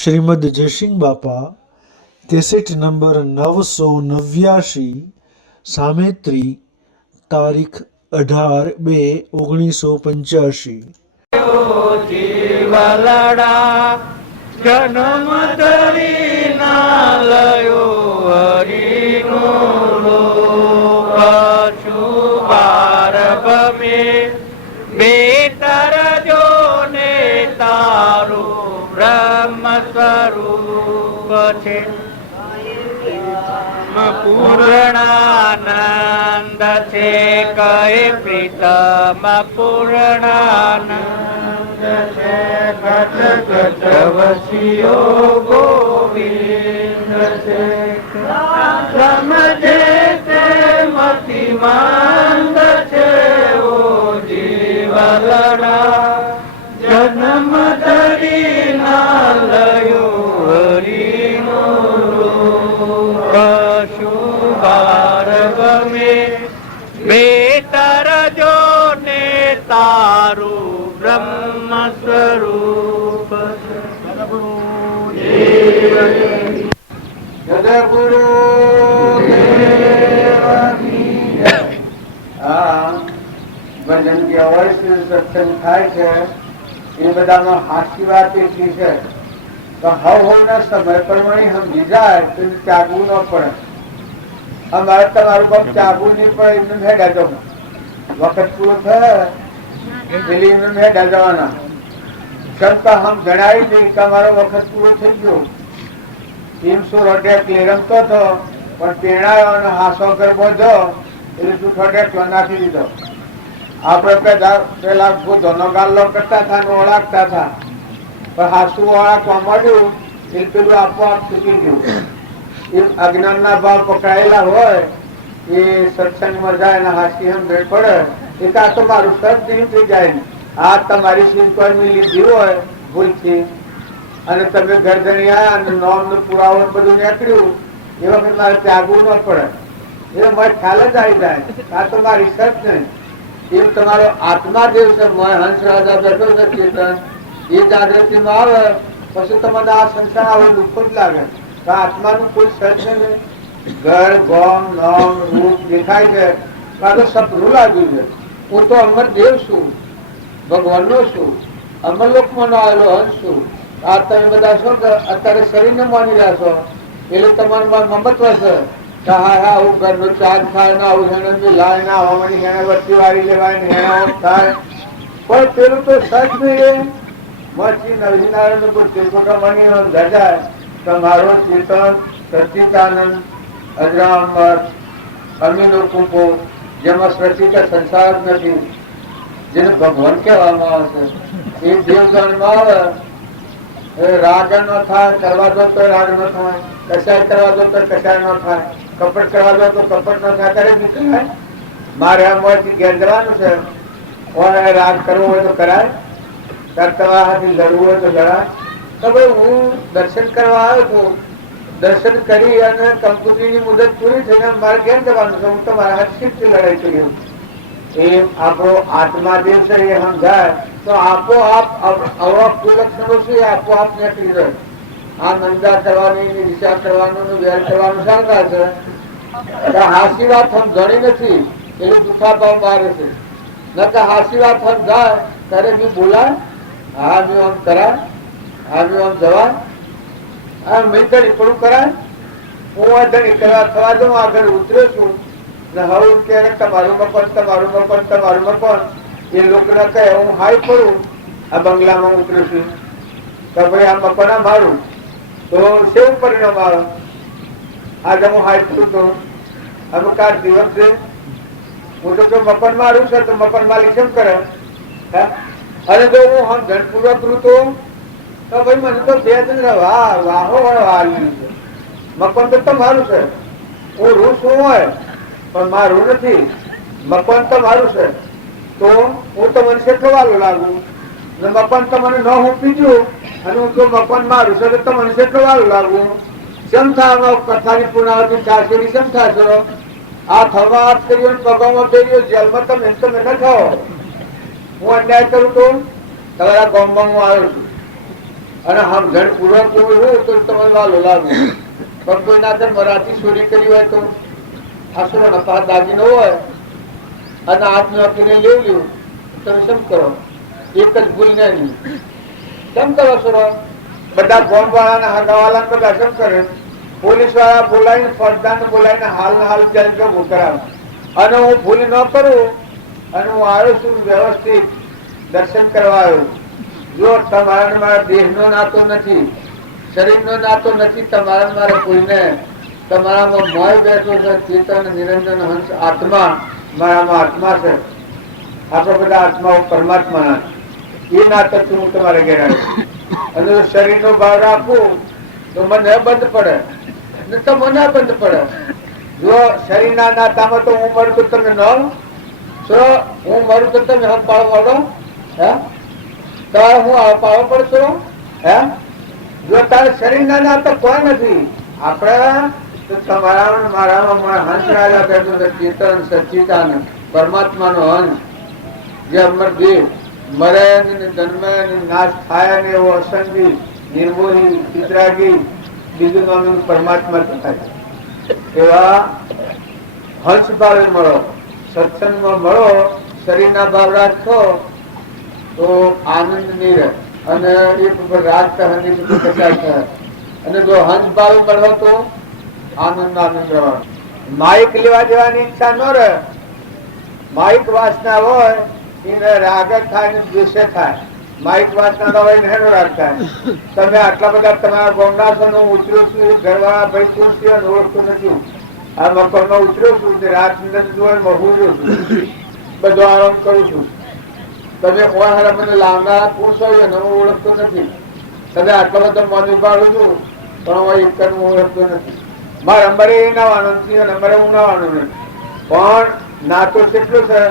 શ્રીમદ જયસિંહ બાપા cassette number 989 Sametri તારીખ 18/2/1985 જીવલડા જન્મ ધરી ના લયો હરિનો કશું બારભમે બેતર જો ને તારું બ્રહ્મ સ્વરૂપ છે પૂર્ણાનંદ છે કહે પ્રીતમ પૂર્ણાનંદ છે ઘટ ઘટ વસિયો ગોવિંદ છે સમજે તે મતિમાંદ છે ઓ જીવલડા જન્મ ધરી ના લયો હરિનો કશું બાર ગમે બેતર જો ને તારું બ્રહ્મ સ્વરૂપ ભજન કે અવશ્ય સત્સંગ થાય છે એ બધામાં હાસ્ય વાત એટલી છે તો ના સમય પ્રમાણે સમજી જાય તો ત્યાગવું ન પડે. અમારે તમારું બાપ ત્યાગવું નહીં પડે એમને હેડા જવું વખત પૂરો થયો પેલી એમને હેડા જવાના ક્ષમતા હમ જણાવી દઈ કે અમારો વખત પૂરો થઈ ગયો. એમ શું રોડે રમતો હતો પણ પેણાયો અને હાસો ઘર બોધો એટલે તું થોડે નાખી દીધો. આપડે પેલા ધોનો ગાલ્લો કરતા હતા ને ઓળખતા હતા પણ હાસુ ઓળખવા મળ્યું એ પેલું આપોઆપ ચૂકી ગયું. એ અજ્ઞાન ના ભાવ પકડાયેલા હોય એ સત્સંગમાં જાય ને હાસી સમજણ પડે એક આ તો મારું સત નહીં થઈ જાય ને આ તમારી શિલ્પની લીધી હોય ભૂલથી અને તમે ઘર જણી આવ્યા અને નોમ નો પુરાવો બધું નીકળ્યું એ વખત મારે ત્યાગવું ન પડે. એ મારે ખ્યાલ જ આવી જાય આ તો મારી સત નહીં. એમ તમારો આત્મા દેવ છે હંસ રાજા બેઠો છે ચેતન એ જાગૃતિમાં આવે પછી તમને આ સંસાર આવો દુઃખો જ લાગે. આત્માનું કોઈ સત છે નહીં. ઘર ગોમ નોમ રૂપ દેખાય છે તો સપનું લાગ્યું છે. હું તો અમર દેવ છું, ભગવાનનો છું, અમરલોકમાં આવેલો હંસ છું. આ તમે બધા છો કે અત્યારે શરીરને માની રહ્યા છો એટલે તમારું મમત્વ છે હા હા આવું ઘરનો ચાર્જ થાય ને આવું હેણે લાય ના આવવાની હેણે વસ્તી વાળી લેવાય ને હેણે થાય પણ પેલું તો સચ નહીં. મચી નવીનારાયણ બુદ્ધિ કુટુંબની ધજાય તમારો ચેતન સચિતાનંદ અજરામર અમીનો કુંપો જેમાં સચિત સંસાર નથી જેને ભગવાન કહેવામાં આવે છે. એ દેવગણમાં આવે રાગ ન થાય, કરવા દો તો રાગ ન થાય, કસાય કરવા દો તો કસાય ન થાય, કપટ કરવા દો તો કપટ ન થાય. ત્યારે નીકળાય મારે આમાંથી ઘેર જવાનું છે રાગ કરવો હોય તો કરાય, કરતા હાથી લડવું હોય તો લડાય. તો ભાઈ હું દર્શન કરવા આવ્યો છું, દર્શન કરી અને કંકુત્રીની મુદત પૂરી થઈને મારે ઘેર જવાનું છે. હું તો મારા હાથ શિફ્ટથી લડાઈ કરી એમ આપણો આત્મા જે છે એ સમજાય તો આપોઆપ આવા કુલક્ષણો છે આપોઆપ નીકળી જાય. આ નિંદા કરવાની ઈર્ષા કરવાનું વેર કરવાનું શંકા છે. હાસી વાત સમજણી નથી એટલે દુખા ભાવ મારે છે. ન કે હાસી વાત સમજાય ત્યારે બી બોલાય હા મેં આમ કરાય હા મેં આમ જવાય હા મેં ધણી પણ કરાય. હું આ ધણી કરવા થવા દઉં આગળ ઉતર્યો છું ને હવે ક્યારે તમારું મકાન તમારું મકાન તમારું મકાન એ લોકો ના કહે હું હાઈ પડું આ બંગલામાં ઉતરું છું તો ભાઈ આ મકાન મારું તો કેવું પરિણામ આવે. આજે હું હાઈ પડું તો હવે કાર દિવસ છે હું તો જો મકાન મારું છે તો મકાન માલિક કેમ કરે અને જો હું હમ ધનપૂર્વક કરું તો ભાઈ મને તો બે જ વાહો વાળી છે. મકાન તો તમારું છે, હું રૂ શું હોય પણ મારું નથી. મકાન તો મારું છે તો હું તમને શેઠવાલું લાગુ ને મકાન તમને ન હું પીજું અને હું તો મકાન મારું છે તો તમને શેઠવાલું લાગુ. સમથા કથાની પૂર્ણાવતી ચારસોની સમથા છો આ થવા હાથ કર્યો પગામાં ફેર્યો જેલમાં તમે ન ખાઓ. હું અન્યાય કરું તો તમારા ગામમાં હું આવ્યો છું અને સમજણ પૂર્વક હોય તો તમે વાલો લાવો. પણ કોઈના ઘર મરાઠી ચોરી કરી હોય તો આશરો નફા દાગીનો હોય અને હાથ નાખીને લઈ લ્યું, તમે શું કરો? એક જ ભૂલ ને કેમ કરો છો? બધા ફોન વાળા હગાવાલા બધા શું કરે? પોલીસ વાળા બોલાવીને ફરદાન બોલાવીને હાલ ને હાલ જલ્દી કરાવે. અને હું ભૂલ ન કરું અને હું આવ્યો છું વ્યવસ્થિત દર્શન કરવા આવ્યો. જો તમારા મારા દેહ નો નાતો નથી, શરીર નો નાતો નથી, તમારા મારા કોઈને. તમારામાં મોય બેઠો છે, ચેતન નિરંજન હંસ આત્મા મારામાં આત્મા છે. આપણે બધા આત્માઓ પરમાત્માના એ નાતક હું તમારે ઘેર આવ્યો. અને જો શરીર નો ભાવ રાખું તો મને બંધ પડે ને તો મને બંધ પડે. જો શરીર ના નાતામાં તો હું મરું તો તમે ન હું મરું તો તમે હમ પાડો હે તારે હું પાડો પડશો હે? જો તારે શરીર ના નાતા કોઈ નથી. આપણે તો તમારા મારામાં હંસ રાજા બેઠો છે, ચેતન સચ્ચિદાનંદ પરમાત્મા નો હંસ જે અમર દેવ મરે ને જન્મે ને નાશ થાય ને એવો અસંગી નિર્મોહી ચિત્રાગી બીજું નામ પરમાત્મા થાય. એવા હંસ ભાવે મળો, સત્સંગમાં મળો, શરીરના ભાવ રાખો તો આનંદ નહીં રહે અને એક ઉપર રાગ થાય. અને જો હંસ ભાવે મળો તો આનંદ આનંદ રહેવાનો. માઇક લેવા જવાની ઈચ્છા ન રહે. માઇક વાસના હોય એને રાગ થાય ને દ્વેષ થાય. માઇક વાસના ના હોય ને એનો રાગ થાય. તમે આટલા બધા તમારા ગોમના છો ને હું ઉતર્યો છું, એ ઘરવાળા ભાઈ તું છે ઓળખતો નથી. આ મકાનમાં ઉતર્યો છું, રાત અંદર જોવા મહું છું, બધો આરામ કરું છું. તમે કોઈ હારા મને લાવનારા પૂછો ને હું ઓળખતો નથી. તમે આટલા બધા મન ઉપાડું છું પણ હું એક હું ઓળખતો નથી. મારે અમારે એ નાવાનું નથી અને અમારે હું નાવાનું નથી. પણ નાતો કેટલું છે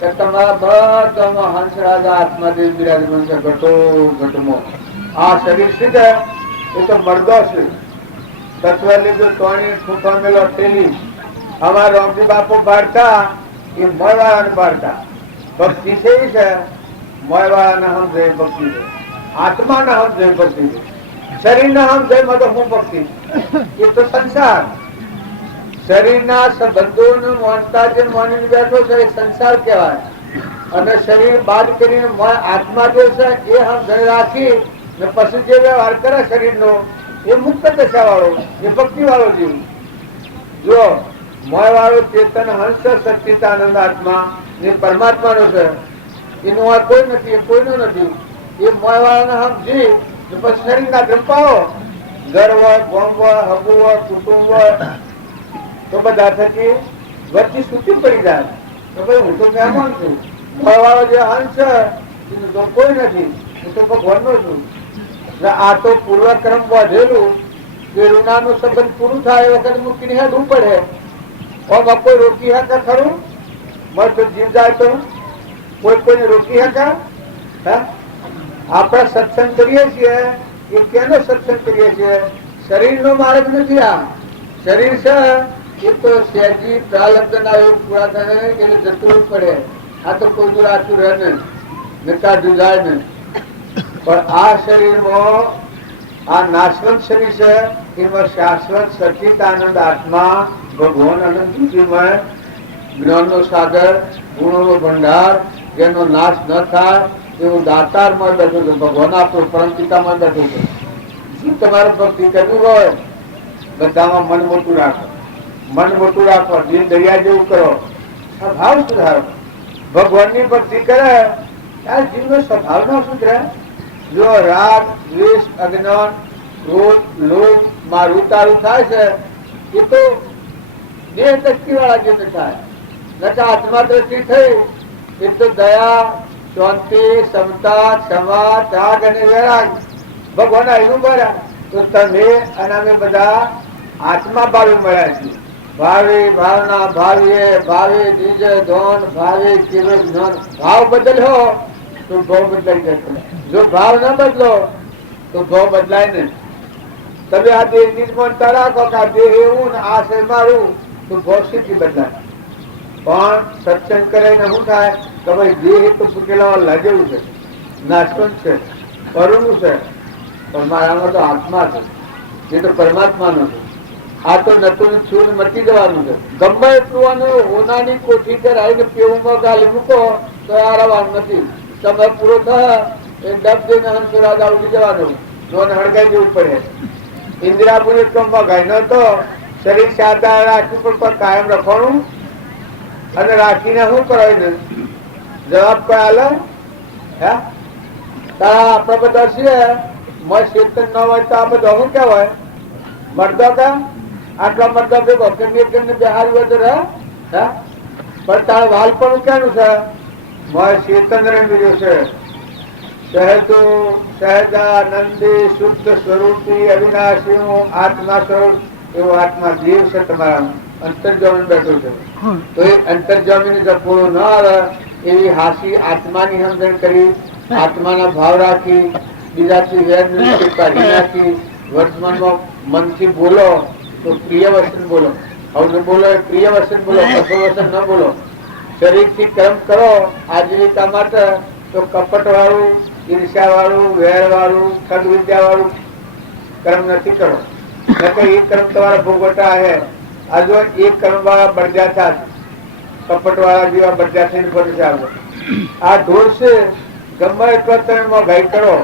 કે તમારા બધામાં હંસ રાજા આત્માદેવ બિરાજમાન છે. ઘટો ઘટમાં આ શરીર સીધે એ તો મરદો છે. તત્વ લીધું તોણી ફૂંફા મેલો ટેલી. અમારા રામજી બાપુ પાડતા એ મોયવાળાને પાડતા. ભક્તિ છે એ છે મોયવાળાને સમજે ભક્તિ છે, આત્માને સમજે ભક્તિ છે, શરીરને સમજે માં તો હું ભક્તિ. એ તો સંસાર શરીરના સંબંધો માનતા જે માનીને બેઠો છે એ સંસાર કહેવાય. અને શરીર બાદ કરીને આત્મા જે છે એ સમજણ રાખી ને પછી જે વ્યવહાર કરે શરીરનો એ મુક્ત દશા વાળો, એ ભક્તિ વાળો જીવ. જો મોય વાળો ચેતન હંસ સચ્ચિદાનંદ આત્મા એ પરમાત્માનો છે. એનું આ કોઈ નથી, એ કોઈનું નથી. એ મોય વાળાને સમજી પછી શરીરના ધંપાઓ ઘર હોય, ગોમ હોય, હગુ હોય, કુટુંબ હોય તો બધા થકી વચ્ચે સૂકી પડી જાય. તો ભાઈ હું તો મહેમાન છું. મોય વાળો જે હંસ છે એનું તો કોઈ નથી, હું તો ભગવાનનો છું. આ તો પૂર્વક્રમ વધેલું કે ઋણાનું સંબંધ પૂરું થાય એ વખત મૂકીને હેડવું પડે. કોઈ રોકી શકે ખરું? મત જીવ જાય તો કોઈ કોઈને રોકી શકે? આપણે સત્સંગ કરીએ છીએ એ કેનો સત્સંગ કરીએ છીએ? શરીરનો માર્ગ નથી. આ શરીર છે એ તો સહેજી પ્રાલબ્ધના યોગ પૂરા થાય એટલે જતું પડે. આ તો કોઈ દૂર આચું રહે ને કાઢું જાય ને. પણ આ શરીરમાં આ નાશવંત શરીર છે એમાં શાશ્વત સચ્ચિદાનંદ આત્મા ભગવાન અનંતમય જ્ઞાનનો સાગર, ગુણોનો ભંડાર જેનો નાશ ન થાય એવું દાતારમાં બેઠો છે. ભગવાન આપણો પરમપિતામાં બેઠો છે. શું તમારે ભક્તિ કરવી હોય બધામાં મન મોટું રાખો, મન મોટું રાખો, દિલ દરિયા જેવું કરો, સ્વભાવ સુધારો. ભગવાનની ભક્તિ કરે ત્યારે જીવનો સ્વભાવ ન સુધરે. જો રાગ, દ્વેષ, અજ્ઞાન, ક્રોધ, લોભ મારું તારું થાય છે એ તો દેહ દ્રષ્ટિ વાળા જેને થાય. નકા આત્મા દ્રષ્ટિ થઈ એ તો દયા, શાંતિ, સમતા, ક્ષમા, ત્યાગ અને વૈરાગ ભગવાન આવ્યું મળ્યા. તો તમે અને અમે બધા આત્મા ભાવે મળ્યા છીએ. ભાવે ભાવના ભાવીએ ભાવે બીજ ધોન ભાવે કેવળ જ્ઞાન. ભાવ બદલ્યો તો ભાવ બદલાઈ જશે. જો ભાવ ન બદલો તો ભાવ બદલાય ને. તમે આ દેહ નિર્મળતા રાખો કે આ દેહ એવું ને આ છે મારું તો ભાવ સીધી બદલાય. પણ સત્સંગ કરીને શું થાય કે ભાઈ દેહ તો ફૂટેલા લાગેલું છે, નાશવંત છે, પરનું છે, પણ મારામાં તો આત્મા છે, એ તો પરમાત્માનો છે. આ તો નતું છું મટી જવાનું છે. ગમે એટલું અને હોનાની કોઠી પર આવીને પેવુંમાં ગાલી મૂકો તો આ રવાનું નથી. સમય પૂરો થાય એ ડબ જઈને હંસરાજા ઉડી જવાનું, નોન હળગાઈ જવું પડે. ઇન્દિરાપુરી ક્રમમાં ગાય નતો શરીર સાદા રાખ્યું પણ કાયમ રાખવાનું. અને રાખીને શું કરાય જવાબ કોઈ હાલે? હે તારા આપડે બધા છીએ ચેતન ન હોય તો આ બધા શું કેવાય? મરદો કા આટલા મરદો ભેગો કે બિહાર હોય તો રહે. પણ તારા વાલ પણ ક્યાંનું છે? ચેતન રંગીર્યું છે. સહેજો સહેજાનંદી શુદ્ધ સ્વરૂપી અવિનાશી આત્મા સ્વરૂપ એવો આત્મા જીવ છે તમારા અંતર્જામી બેઠો છે. તો એ અંતર્જામી જો પૂરો ન આવે એવી હાસી આત્માની સમજણ કરી, આત્માના ભાવ રાખી, બીજાથી વેર કાઢી નાખી, વર્તમાનમાં મનથી બોલો તો પ્રિય વચન બોલો. હવે બોલો એ પ્રિય વચન બોલો, કઠોર વચન ન બોલો. શરીરથી કર્મ કરો આજીવિકા માટે તો કપટ વાળું, ઈર્ષ્યા વાળું, વેર વાળું, ખડ વિદ્યા વાળું કર્મ નથી કરો. એ કર્મ તમારા ભોગવટા હે. આ જો એ કર્મ વાળા બળજા થાય, કપટ વાળા જેવા બળજા થઈને ફરે છે. આ ઢોર છે ગમે એટલો તમે ગાય કરો,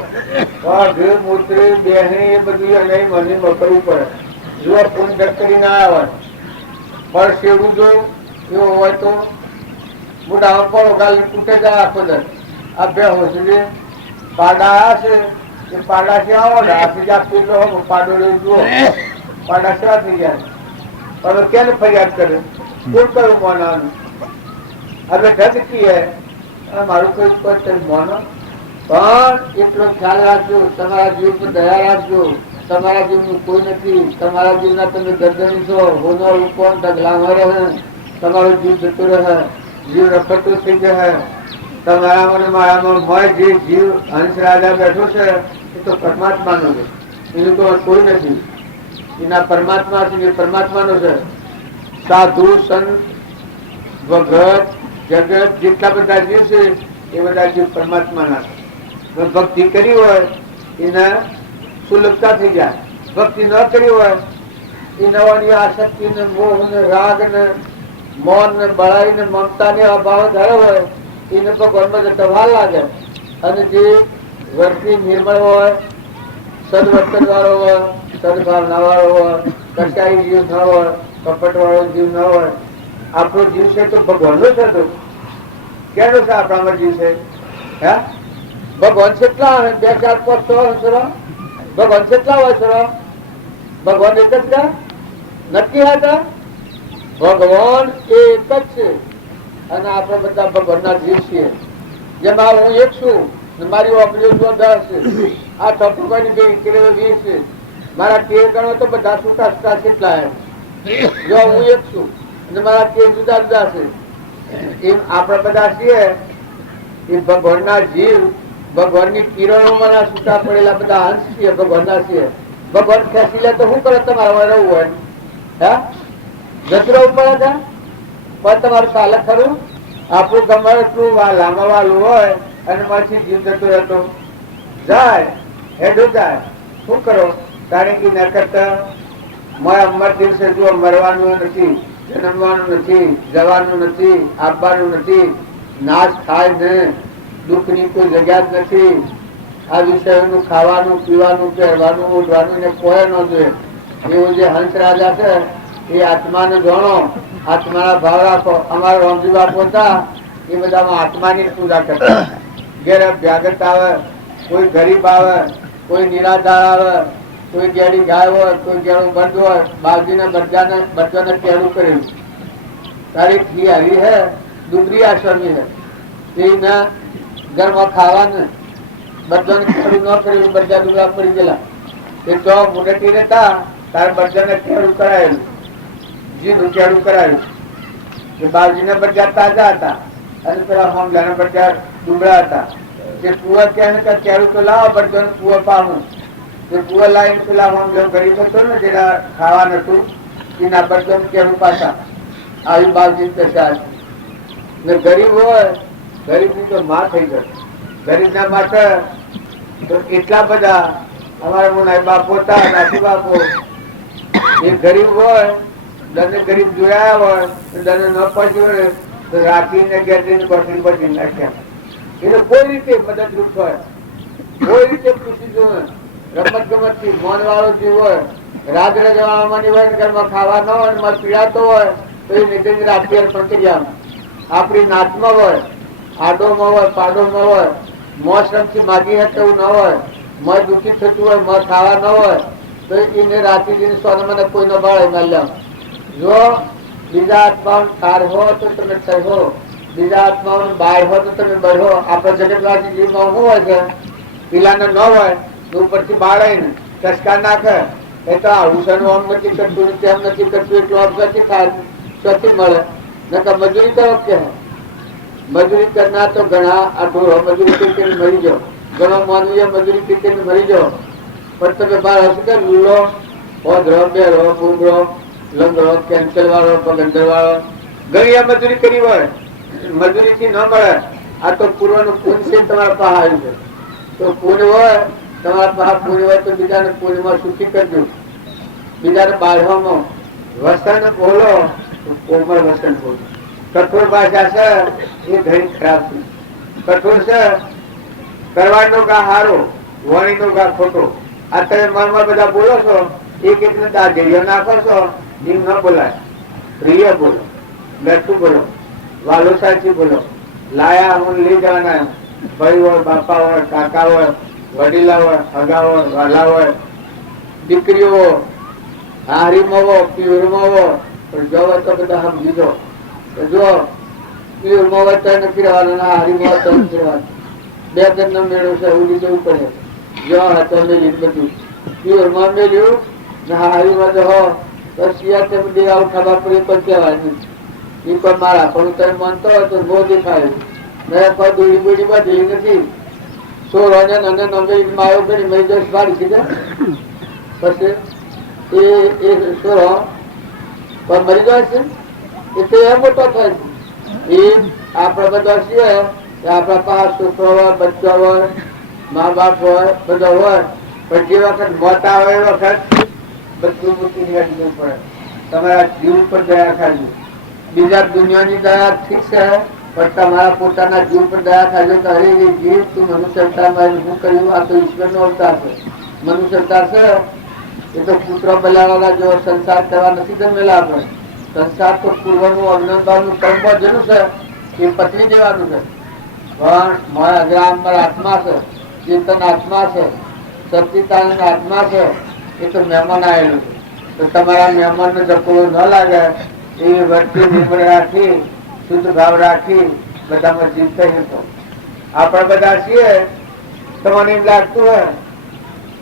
ઘી મૂત્રી બેહની એ બધું અને મને કરવું પડે. જો પૂન કરી ના આવે પણ શેડું જો એવું હોય તો મોટા પડો ગાલ તૂટે જાય આખો દર. આ બે હોસલી પાડા આવ્યા છે એ પાડા છે આવો ને આથી જ પેલો પાડો જુઓ પાડા સેવા થઈ ગયા. હવે ક્યારે ફરિયાદ કરે? કોણ કયું મોનાનું? હવે ઢગકી હે મારું કોઈ મોનો. પણ એટલો ખ્યાલ રાખજો, તમારા જીવ પર દયા રાખજો. તમારા જીવનું કોઈ નથી. તમારા જીવના તમે ગરદની છો, હોનો કોણ ઢગલામાં રહે, તમારો જીવ જતો રહે, જીવ રખડતો થઈ જાય. તમારામાં મારામાં હોય જે જીવ હંસ રાજા બેઠો છે એ તો પરમાત્માનો છે, એનું તો કોઈ નથી. એના પરમાત્મા છે, એ પરમાત્માનો છે. સાધુ સંત ભગત જગત જેટલા બધા જીવ છે એ બધા જીવ પરમાત્માના છે. ભક્તિ કરી હોય એને સુલભતા થઈ જાય. ભક્તિ ન કરી હોય એ નવાની આસક્તિ ને મોહ ને રાગ ને મૌન ને બળાઈ ને મમતા ને અભાવ ધરે હોય એને ભગવાનમાં જતા વાર લાગે. અને જે વર્તી નિર્મળ હોય, સદવર્તન વાળો હોય, સદભાવના વાળો હોય, કસાઈ જીવ ન હોય, કપટ વાળો જીવ ન હોય. આપણો જીવ છે તો ભગવાનનો છે. તો કેનો છે આપણામાં જીવ છે? હે ભગવાન કેટલા 2, 4, 5, 6 ભગવાન કેટલા હોય સર? ભગવાન એક જ છે? નક્કી હતા ભગવાન એક જ છે. અને આપણે બધા ભગવાનના જીવ છીએ. જેમાં હું એક છું, મારી ઓપડીઓ 10 છે, આ ટપુકાની 20 છે, મારા 13 ગણો તો બધા છૂટા છૂટા કેટલા હે. જો હું એક છું અને મારા 13 જુદા જુદા છે. એમ આપણે બધા છીએ એ ભગવાનના જીવ, ભગવાનની કિરણોમાં છૂટા પડેલા બધા અંશ છીએ, ભગવાનના છીએ. ભગવાન ખેંચી લે તો શું કરે? તમારે રહેવું હોય હે જતું રહેવું પડે છે. પણ તમારું ચાલે ખરું? આપણું ગમે એટલું લાંબા વાળું હોય અને પછી જીવ જતો રહેતો જાય, હેડો જાય. શું કરો? કારણ કે ન કરતા અમર દિવસે જો મરવાનું નથી, જન્મવાનું નથી, જવાનું નથી, આપવાનું નથી, નાશ થાય ને દુઃખની કોઈ જગ્યા જ નથી. આ વિષયોનું ખાવાનું, પીવાનું, પહેરવાનું, ઉઠવાનું ને કોઈ ન જોઈએ. એવું જે હંસ રાજા છે એ આત્માને જાણો, આત્માના ભાવ રાખો. અમારા રામજી બાપુ હતા એ બધામાં આત્માની પૂજા કરતા. ઘેર ભ્યાગત આવે, કોઈ ગરીબ આવે, કોઈ નિરાધાર આવે, કોઈ ગેડી ગાય હોય, કોઈ ગેડું બંધ હોય, બાવજીના બચ્ચાને કેળું કરેલું. તારીખ ઘી આવી હે દુબરી આશ્રમી હે એના ઘરમાં ખાવાનું બધાને ખેડું ન કરેલું, બધા દુબળા પડી ગયેલા. એ તો મુડેટી રહેતા તારે બધાને ખેડું કરાયેલું, જીનું ખેડું કરાયેલું. બાવજીના બચ્ચા તાજા હતા અને પેલા હોમલાના બચ્ચા દુબળા હતા. એ કુવા ક્યાં ખેડું તો લાવો, બધાને કુવા પામું. એ કુવા લાવીને પેલા હોમલો ગરીબ હતો ને જેના ખાવા નતું એના બધાને ખેડું પાછા. આવી બાવજી દશા ને ગરીબ હોય, ગરીબ ની તો માં થઈ ગઈ. ગરીબ ના માટે તો એટલા બધા અમારા મુનાઈ બાપો હતા, નાસી બાપો એ ગરીબ હોય, દને ગરીબ જોયા હોય, દને ન પહોંચ્યું હોય તો રાખીને ગેટરીને કોટરી બચી નાખ્યા. એને કોઈ રીતે મદદરૂપ હોય, કોઈ રીતે પૂછી જોવે. રમત ગમત થી મોન વાળો જીવ હોય, રાજ રજવાવાની હોય, ઘરમાં ખાવા ન હોય, મત પીડાતો હોય તો એ નિધિ રાત્રિ અર્પણ કરી આવે. આપણી નાચમાં હોય, આડોમાં હોય, પાડોમાં હોય, મોજ રમથી માગી હશે એવું ન હોય, મત દુઃખી થતું હોય, મત ખાવા ન હોય તો એને રાત્રિ સોને મને કોઈ ન ભાળે મળ્યા. જો બીજા આત્માઓ ઠાર હો તો તમે થયો, બીજા આત્માઓ બાય હો તો તમે બળો. આપણા જગતવાસી જીવમાં શું હોય છે, પીલાને ન હોય ઉપરથી બાળે ને ચસકા નાખે, એ તો આભૂષણ આમ નથી કરતું, તેમ નથી કરતું, એટલું અવસરથી થાય, ચોથી મળે. નકર મજૂરી કરો કે મજૂરી કરનાર તો ઘણા અઢોરો મજૂરી કરીને મરી જાઓ, ઘણો માનવીય મજૂરી કરીને મરી જાઓ. પણ તમે બહાર હશે કે લૂલો, ઓધરો, બેરો, બુમરો, લંગડો, કેન્સર વાળો, પગંદર વાળો, ઘણી મજૂરી કરી હોય, મજૂરી થી ન મળે. આ તો પૂર્વનું પૂન છે તમારા પાસે આવ્યું છે. તો પૂન હોય તમારા પાસે, પૂન હોય તો બીજાને પૂનમાં સુખી કરજો, બીજાને બાળવામાં વસન બોલો તો કોમળ વસન બોલો. કઠોર ભાષા છે એ ઘણી ખરાબ છે. કઠોર છે કરવાનો ગા હારો, વાણીનો ગા ખોટો. આ તમે મનમાં બધા બોલો છો, એક એકને દાજરીઓ નાખો છો, એમ ન બોલાય. પ્રિય બોલો, લટુ બોલો, વાલો સાચી બોલો. લાયા હું લઈ જવાના, ભાઈ હોય, બાપા હોય, કાકા હોય, વડીલા હોય, હગા હોય, વાલા હોય, દીકરીઓ, હારીમાં પીવરમાં પણ જો તો બધા સમજી દો. જો પીવરમાં હોય તો નથી રહેવાનું, હારીમાં તો નથી રહેવાનું. બે જણ મેળવ છે ઉડી જવું પડે. જો હતો મેળ્યું બધું પીવરમાં મેળ્યું ને હારીમાં જો હો તો શિયા તે બધી આવું ખબર પડી પણ કહેવાય નહીં. એ પણ મારા પણ તમે માનતો હોય તો બહુ દેખાય. મેં કોઈ દોડી બોડી બાંધેલી નથી. સોળ અને નવે માયો કરી મેં દસ વાળી કીધા પછી એ સોરો પણ મરી જાય છે. એ તો એ મોટો થાય છે. એ આપડે બધા છીએ, આપડા પાસે છોકરો હોય, બચ્ચા હોય, મા બાપ હોય, બધા હોય, પણ જે વખત મોત આવે એ વખત બધું મૂકી દેવું પડે. તમારા જીવ પર દયા ખાજો. બીજા દુનિયાની દયા ઠીક છે, પણ તમારા પોતાના જીવ પર દયા ખાજો. તો અરે એ જીવ તું મનુષ્ય અવતારમાં શું કર્યું? આ તો ઈશ્વરનો અવતાર છે. મનુષ્ય અવતાર છે એ તો પુત્ર બલાવાળા જેવો સંસાર કરવા નથી જન્મેલા. આપણે સંસાર તો પૂર્વનું અજ્ઞાનભાવનું કર્મ જેનું છે એ પત્ની દેવાનું છે. પણ મારા આત્મા છે, ચેતન આત્મા છે, સચિતાનંદ આત્મા છે, એ તો મહેમાન આવેલું છે. તો તમારા મહેમાનને ધક્કો ન લાગે એ વર્તી નિર્મળ રાખી, શુદ્ધ ભાવ રાખી બધામાં જીવતા હતો. આપણે બધા છીએ તમને એમ લાગતું હોય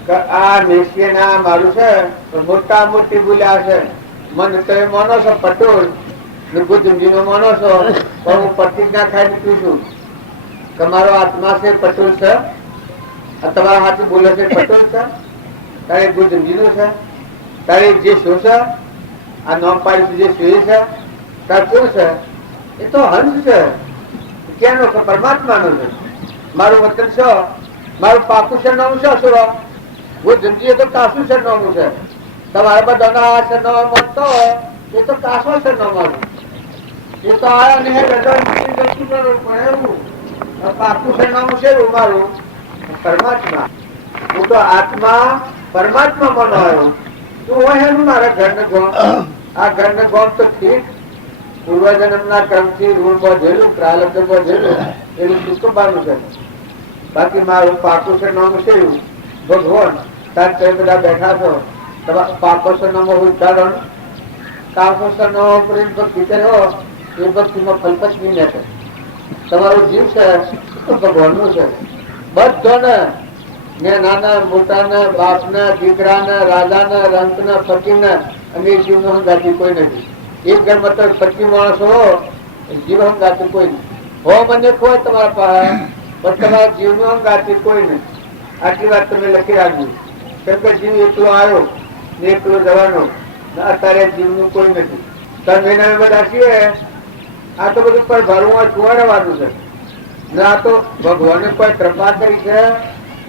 કે આ મેસીએ ના મારું છે મોટા મોટી ભૂલ્યા છે. મન તમે માનો છો પટોળ ને ગુજમજી નો માનો છો, પણ હું પ્રતિજ્ઞા ખાઈ છું તમારો આત્મા છે પટોળ છે. તમારા હાથે બોલે છે પટોળ છે, તારે ગુજમજી નું છે, તારે જે શું છે આ નામ પાડી જે શું છે તાર કોણ છે? એ તો હંસ છે. ક્યાંનો છે? પરમાત્મા નો છે. મારું વતન છે, મારું પાકું સરનામું છે સુરો. હું જિંદગી તો કાસું સરનામું છે. તમારા બધાના આ સરનામા મળતો હોય એ તો કાસો સરનામા એ તો આયા ને પાકું સરનામું છે મારું પરમાત્મા. હું તો આત્મા પરમાત્મા માં આવ્યો. તું હોય એનું મારા ઘરને ગોમ, આ ઘરને ગોમ તો ઠીક પૂર્વજન્મ ના ક્રમ થી ઋણ બધેલું, પ્રાલબ્ધ બધેલું એનું સુખબાનું છે. બાકી મારું પાકું સરનામું છે ભગવાન. તાર તમે બધા બેઠા છો, પાકો સરનામું ઉચ્ચારણ કાકો સરનામા પર ભક્તિ કરો એ ભક્તિમાં ફલપત નહીં લેશે. તમારો જીવ છે તો ભગવાનનું છે. બધાને ને નાના મોટાને, બાપને, દીકરાને, રાજાને, રંતને, ફકીરને અને જીવનો હંગાતી કોઈ નથી. એક ઘરમાં તો 25 માણસ હો, જીવ હંગાતું કોઈ નહીં હો. મને કોઈ તમારા પાસે પણ તમારા જીવનું હંગાતી કોઈ નહીં. આટલી વાત તમે લખી રાખજો. કેમ કે જીવ એકલો આવ્યો ને એકલો જવાનો, અત્યારે જીવનું કોઈ નથી. 3 મહિના બધા છીએ. આ તો બધું પર ભરવું હોય છુવાડવાનું છે ને. આ તો ભગવાને કોઈ કૃપા કરી છે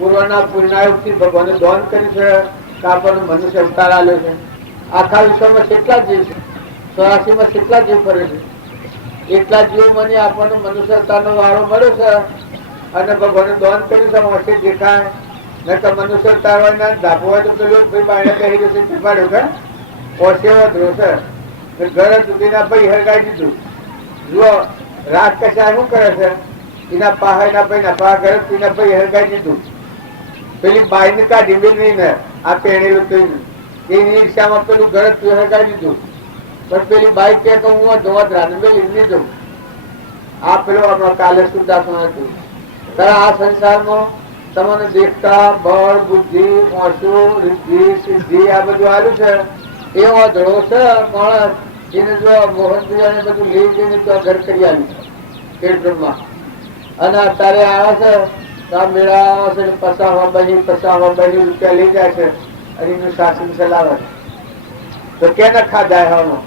પૂર્વના પુણ્યાયુક્તિ ભગવાને દોન કર્યું છે કે આપણને મનુષ્ય અવતાર આલ્યો છે. આખા વિશ્વમાં કેટલા જીવ છે? 84 માં કેટલા જીવ ફરે છે? એટલા જીવો મને આપણને મનુષ્ય અવતારનો વારો મળ્યો છે અને ભગવાને દોન કર્યું છે. મોટે દેખાય ને તો મનુષ્ય અવતાર હોય ને ધાપો હોય તો પેલું ભાઈ બાયણે કહી રહ્યું છે પાડ્યો કે ઓછેવો ધ્રો છે ઘર સુધીના ભાઈ હરગાઈ દીધું. જુઓ રાત કશા શું કરે છે? એના પાહા એના ભાઈ ના પાહા ઘર એના ભાઈ હરગાઈ દીધું. પેલી બાઈ ને કાઢી મેળવી ને આ પહેણેલું થઈને એની ઈર્ષામાં પેલું ઘર હરગાઈ દીધું. પણ પેલી બાઈ કે હું ધોવા રાત મેળવી નહીં જઉં. આ પેલો આપણો કાલે સુરદાસમાં હતું. તારા આ સંસારમાં તમને દેખતા બળ બુદ્ધિ ઓછું રિદ્ધિ સિદ્ધિ આ બધું આવ્યું છે. એવો ધડો છે માણસ એને જો મોહનભાઈ બધું લઈ જઈને તો ઘર કરી આવ્યું પેટમાં. અને અત્યારે આવે છે તો આ મેળા આવે છે પચાસ રૂપિયા લઈ જાય છે અને એનું શાસન ચલાવે છે. તો કેને ખાધા હવાનો?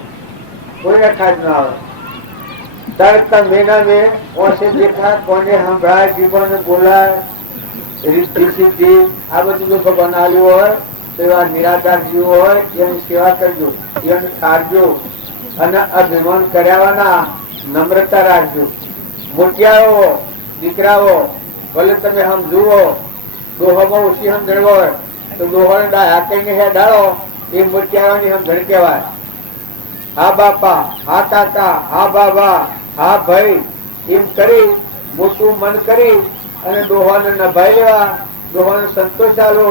કોઈને ખાધ ના આવે. તરત મેના મેં ઓછે દેખા કોને સંભળાય જીવન બોલાય રીતિ સિદ્ધિ આ બધું જો ભગવાન આવ્યું હોય તો એવા નિરાધાર જીવો હોય એની સેવા કરજો, એને ખારજો અને અભિમાન કર્યાવાના નમ્રતા રાખજો. મોટિયાઓ દીકરાઓ ભલે તમે સમજુઓ દોહામાં ઓછી સમજણ હોય તો દોહાને ડાયા કહીને હેડાળો એ મોટિયાઓની સમજણ કહેવાય. હા બાપા, હા કાકા, હા બાબા, હા ભાઈ એમ કરી મોટું મન કરી અને દોહાને નભાઈ લેવા, દોહાને સંતોષ આલો,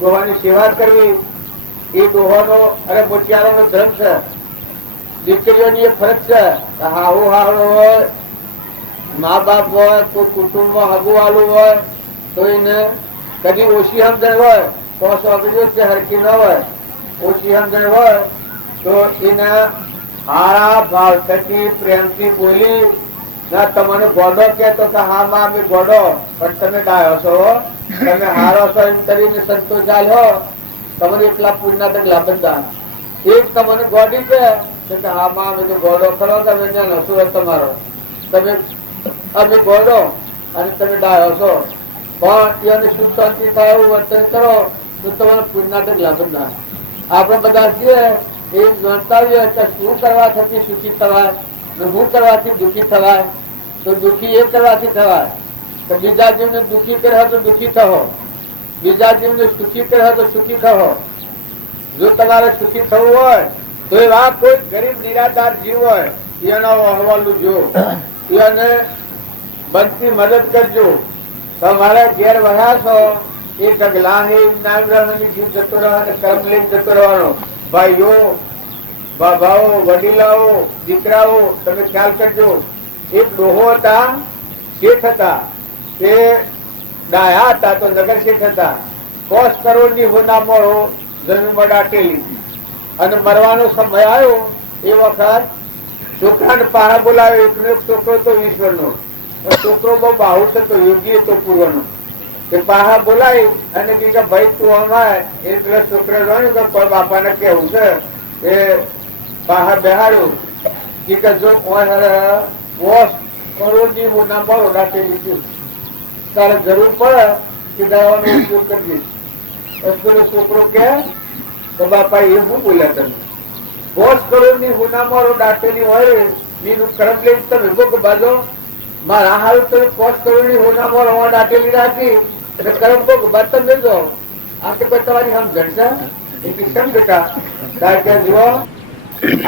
દોહાની સેવા કરવી એ દોહાનો અને મોટિયારોનો ધર્મ છે. દીકરીઓની એ ફરજ છે. હાહુ હાહડો હોય, મા બાપ હોય, કોઈ કુટુંબમાં હગુવાલું હોય તો એને કદી ઓછી સમજણ હોય તો સોગડીઓ છે હરકી ન હોય. ઓછી સમજણ હોય તો એને હારા ભાવથી પ્રેમથી બોલી ના તમને ગોડો કે તો હા માં અમે ગોડો પણ તમે ડાયો છો, તમે હારો છો એમ કરીને સંતોષ આલ્યો તમને એટલા પુણ્ય તકલા બધા. એક તમને ગોડી છે કે હા માં અમે તો ગોડો ખરો તમે નશું તમારો તમે અમે ગોડો અને તમે ડાયો છો પણ એને સુખ શાંતિ થાય એવું વર્તન કરો તો તમારે પુણ્ય તકલા બધા. આપણે બધા છીએ એ જાણતા હોઈએ કે શું કરવા થતી સુખી થવાય ને શું કરવાથી દુઃખી થવાય. તો દુઃખી એ કરવાથી થવાય કે બીજા જીવને દુઃખી કરે તો દુઃખી થવો, બીજા જીવને સુખી કરે તો સુખી થવો. જો તમારે સુખી થવું હોય તો એવા કોઈ ગરીબ નિરાધાર જીવ હોય એનો અહેવાલું જો એને બનતી મદદ કરજો. તમારા ઘેર વહ્યા છો એ ગગલા જીવ જતો રહેવાનો, કર્મ લઈને જતો રહેવાનો. ભાઈઓ, બાબાઓ, વડીલાઓ, દીકરાઓ તમે ખ્યાલ કરજો. એક ડોહો હતા, શેઠ હતા, તે ડાયા હતા તો નગર શેઠ હતા. 5 કરોડની હોનામો જન્મ દાટેલી અને મરવાનો સમય આવ્યો એ વખત છોકરાને પારા બોલાવ્યો. એકનો એક છોકરો તો ઈશ્વરનો, છોકરો બહુ બાહુ હતો, યોગી હતો પૂર્વનો. તે પાહા બોલાવી અને બીજા ભાઈ તું અમાય એટલે છોકરા જોયું કે કોઈ બાપાને કેવું છે એ પાહા બેહાડ્યું કે જો 5 કરોડની હોના બળો રાખેલી છે તારે જરૂર પડે કે દવાનો ઉપયોગ કરવી. પેલો છોકરો કે બાપા એ શું બોલ્યા તમે? 5 કરોડની હોના મારો દાટેલી હોય એનું કરમ લઈને તમે ભોગ બાજો મારા હાલ તમે 5 કરોડની હોના મારો દાટેલી રાખી કરમ ભોગ બાતન લેજો. આ કે કોઈ તમારી સમજણ છે એ કિસ્સમ બેટા કારણ કે જુઓ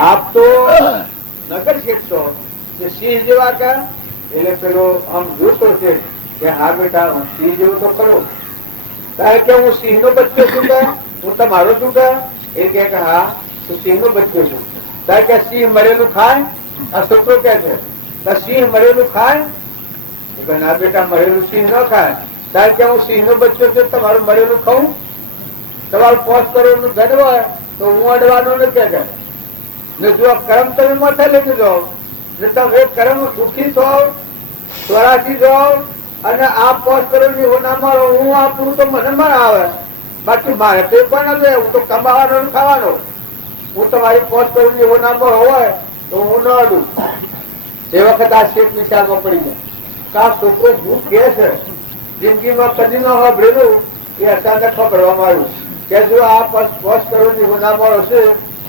આપ તો નગર શેઠ છો સિંહ જેવા કે એટલે પેલો આમ જોતો છે કે હા બેટા સિંહ જેવું તો ખરો. કારણ કે હું સિંહ નો બચ્ચો છું કે હું તમારો છું કે એ કે હા તું સિંહ નો બચ્ચો છું. કારણ કે સિંહ મરેલું ખાય. આ છોકરો કે છે સિંહ મરેલું ખાય? ના બેટા મરેલું સિંહ ન ખાય. કારણ કે હું સિંહ નો બચ્ચો છું તમારું મરેલું ખાઉં? તમારું 5 કરોડ નું ધન હોય તો હું અડવાનું નથી કે ને જો કર્મ તમે માથે લઈને જાઓ ને તમે કર્મ દુઃખી થાવ, સ્વરાશી જાઓ અને આ 5 કરોડ ની હોનામાં હું આપું તો મને મન આવે. બાકી મારે તે પણ હવે હું તો કમાવાનો ખાવાનો. હું તમારી 5 કરોડ ની હોનામાં હોય તો હું ન અડું. એ વખત આ શેઠ વિચારમાં પડી જાય કે આ છોકરો ભૂખ કે છે જિંદગીમાં કદી ન સાંભળેલું એ અચાનક સાંભળવામાં આવ્યું કે જો આ 5 કરોડની ગુનામાં હશે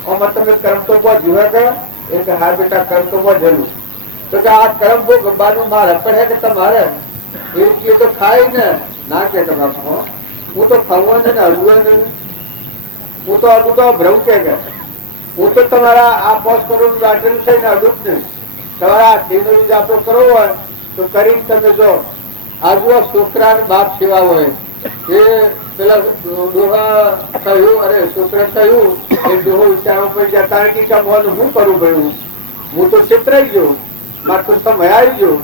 આમાં તમે કર્મ તો બહુ જુએ કે એ કે હા બેટા કર્મ તો બહુ જરૂર તો કે આ કર્મ બહુ ગબ્બાનું મારે પડે કે તમારે એ તો ખાય ને ના કે બાપુ હું તો ખાવું ને હલવું ને હું તો અડું તો ભ્રમ કે હું તો તમારા આ 5 કરોડ ગાંઠેલું છે ને અડું જ નહીં તમારા તેનો બીજ આપડો કરવો હોય તો કરીને તમે જો આજુ છોકરા બાપ સેવા હોય એ પેલા ડોહા કહ્યું અરે છોકરા કહ્યું એ ડોહો વિચારવા પડી જાય કારણ કે હું કરું ભાઈ હું તો છેતરાઈ ગયો મારે તો સમય આવી ગયો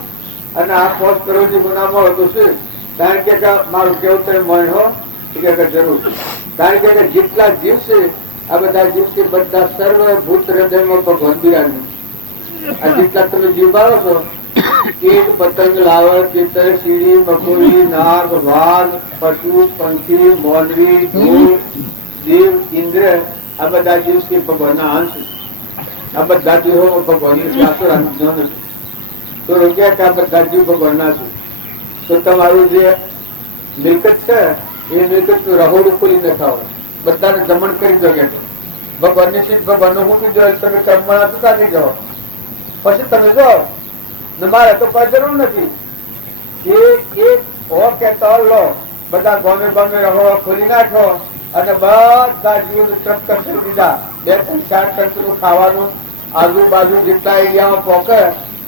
અને આ 5 કરોડની ગુનામાં હતું શું કારણ કે મારું કેવું તમે મન હો કે જરૂર કારણ કે જેટલા જીવ છે આ બધા જીવ છે બધા સર્વભૂત હૃદયમાં ભગવાન બિરાજે આ જેટલા તમે જીવ બાળો છો કીટ પતંગ લાવર ચિત્ર સીડી મકોડી નાગ વાઘ પશુ પંખી મોરબી ધૂળ જીવ ઇન્દ્ર આ બધા જીવ છે ભગવાનના અંશ આ બધા જીવો ભગવાનની શાસ્ત્રાનું જ્ઞાન છે તો રોક્યા કે આ બધા જીવ ભગવાનના છે તો તમારું જે મિલકત છે એ મિલકત રહોડું ખોલી નખાવો બધાને જમણ કરી દો કે ભગવાનની સીટ ભગવાનનું મૂકી દો તમે કર્મમાં થતા થઈ જાઓ પછી તમે જો મારે તો કોઈ જરૂર નથી લો બધા ગોમે ગોમે રહો ખોલી નાખો અને બધા જીવોને તૃપ્ત કરી દીધા 2-3-4 ટંકનું ખાવાનું આજુબાજુ જેટલા એરિયામાં પોકે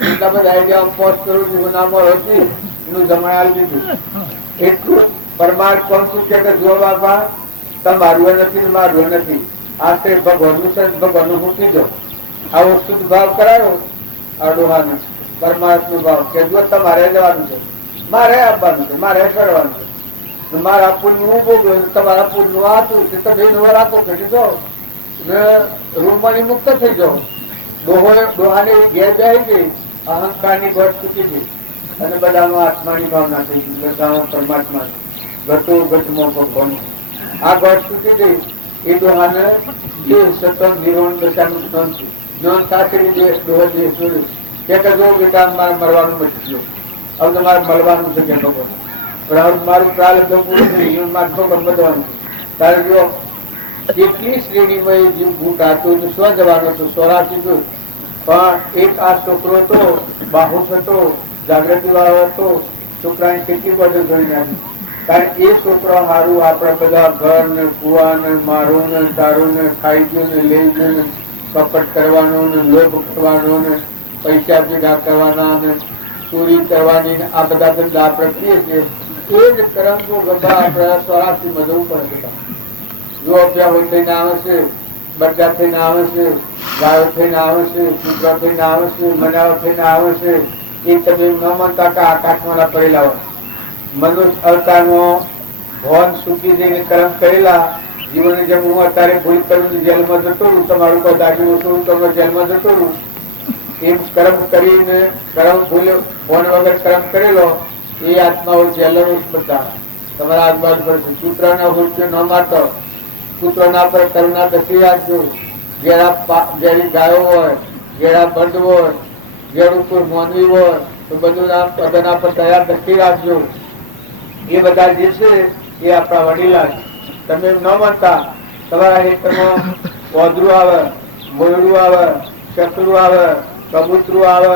એટલા બધા એરિયામાં 5 કરોડ ગુનામાં હતી એનું જમાડી દીધું એટલું પરમાર્થ કોણ શું કે જો બાપા તમારું નથી મારું નથી આ તે ભગવાનનું છે ભગવાનનું મૂકી દો આવો શુદ્ધ ભાવ કરાયો આ ડોહાને પરમાર્થનો ભાવ કે જો તમારે જવાનું છે મારે આપવાનું છે મારે કરવાનું છે મારા પુણ્ય હું ભોગવું તમારા પુણ્યનું આતું તે તમે નવા રાખો કરી દો ને રૂમમાંથી મુક્ત થઈ જાઓ ડોહાને ઘેર બેસી ગઈ અહંકારની ગોઠ છૂટી ગઈ અને બધામાં આત્માની ભાવના થઈ ગઈ બધામાં પરમાત્મા ઘટો ઘટમાં ભગવાન આ ગોઠ છૂટી ગઈ એ ડોહાને જે સતન નિરોણ દશાનું જ્ઞાન છે જ્ઞાન સાથે ડોહા જે છોડ્યું કે જો બેટા મારે મરવાનું મટી ગયું હવે તમારે મળવાનું છે કે ભગવાન પણ હવે મારું પ્રારબ્ધ પૂરું થઈ ગયું મારે ભગવાન બધવાનું તારે જો કેટલી શ્રેણીમાં એ જીવ ભૂત હતો સ્વ જવાનો હતો 84 પણ એક આ છોકરો હતો બાહુસ હતો જાગૃતિ વાળો હતો છોકરાની કેટલી બધું જોઈ નાખી કારણ એ છોકરો સારું આપડે બધા ઘર ને કુવા ને મારું ને દારૂ ને ખાઈ ગયું ને લઈ ગયું ને કપટ કરવાનો ને લોભ કરવાનો ને પૈસા ભેગા કરવાના ને ચોરી કરવાની આ બધા ધંધા આપણે કરીએ છીએ એ જ કર્મ બધા આપણે 84 માં જવું પડે જો અભ્યાસ થઈને આવે છે બચ્ચા થઈને આવે છે ગાયો થઈને આવે છે કૂતરા થઈને આવે છે મનાવ થઈને આવે છે એ તમે ન માનતા કે આકાશમાં પડેલા હોય મનુષ્ય અવતારમાં ભવન સૂકી જઈને કર્મ કરેલા જીવન જેમ હું અત્યારે ભૂલ કરું જેલમાં જતો રહું તમારું કોઈ દાગી ઉઠું તમે જેલમાં જતો રહું એમ કર્મ કરીને કર્મ ભૂલ્યો ફોન વગર કર્મ કરેલો એ આત્માઓ જેલર બધા તમારા આજુબાજુ પર કૂતરાના હુંચો ન મારતો કૂતરાના પર કરુણા દસી રાખજો ઘેરી ગાયો હોય ઘેરા બંધ હોય ઘેર ઉપર મોનવી હોય તો બધું બધાના પર દયા દસી રાખજો એ બધા જે છે એ આપણા વડીલા છે તમે ન માનતા તમારા હેઠળમાં ઓદરું આવે મોયડું આવે ચકલું આવે કબૂતરું આવે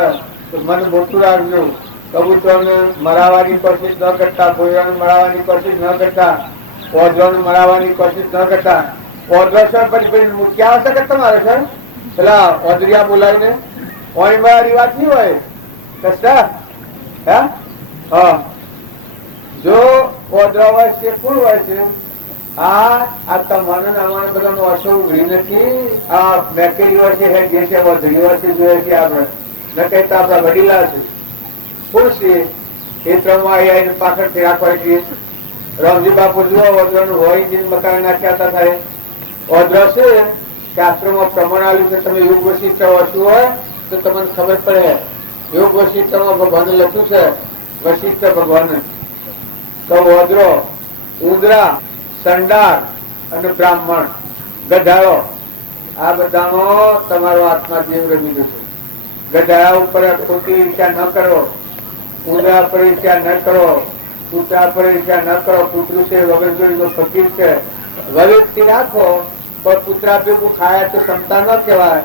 તો મન મોટું રાખજો કબૂતરોને મરાવવાની કોશિશ ન કરતા કોયરાને મરાવવાની કોશિશ ન કરતા ઓદરોને મરાવવાની કોશિશ ન કરતા ઓદરો સર પછી ક્યાં હશે કે તમારે સર પેલા ઓદરિયા બોલાવીને ઓની મારી વાત નહીં હોય કશા હા જો ઓદરા હોય છે ફૂલ હોય છે આ તમારે અમારે બધાનો અસર ઉઘડી નથી આ બેકેરી હોય છે જે છે ઓદરી હોય છે જોઈએ છે આપણે ન કહેતા આપણા વડીલા છે ફૂલ છે ખેતરમાં આવીને પાછળથી રાખવા છીએ રામજી બાપુ જુઓ ઓદરાનું હોય મકાન નાખ્યા હતા થાય ઓદરા છે શાસ્ત્રોમાં પ્રમાણ આવ્યું છે તમે યોગ વશિષ્ઠ વસ્તુ હોય તો તમને ખબર પડે યોગ વશિષ્ઠમાં ભગવાન લખ્યું છે વશિષ્ઠ ભગવાન તો ઓદરો ઉંદરા સંડાર અને બ્રાહ્મણ ગધાડો આ બધાનો તમારો આત્મા જીવ રમી જશે ગધાડા ઉપર ખોટી ઈચ્છા ન કરો ઉંદરા પર ઈચ્છા ન કરો કૂતરા પર ઈચ્છા ન કરો, કૂતરું છે વગર જોડીનો ફકીર છે, વિવેકથી રાખો. કોઈ કૂતરા ભેગું ખાય તો ક્ષમતા ન કહેવાય,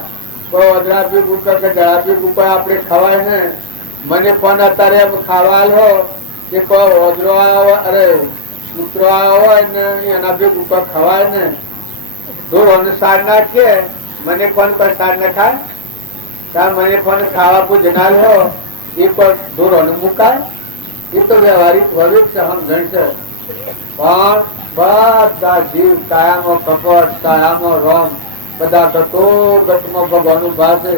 કોઈ અદરા ભેગું કે જળા ભેગું કોઈ આપણે ખવાય ને. મને પણ અત્યારે એમ ખાવા હો કે કોઈ ઓદરો આવ્યો, અરે કૂતરો આવ્યો હોય ને એના ભેગું કોઈ ખવાય ને. ઢોરોને સાર નાખીએ, મને પણ કોઈ સાર ન ખાય, ત્યાં મને પણ ખાવા પૂજનાર હો એ પણ ઢોરોને મુકાય. એ તો વ્યવહારિક વિવેક છે, સમજણ છે. પણ બધા જીવ કાયામાં કપટ, કાયામાં રોમ, બધા ગતો ગતમાં ભગવાનનું ભાષે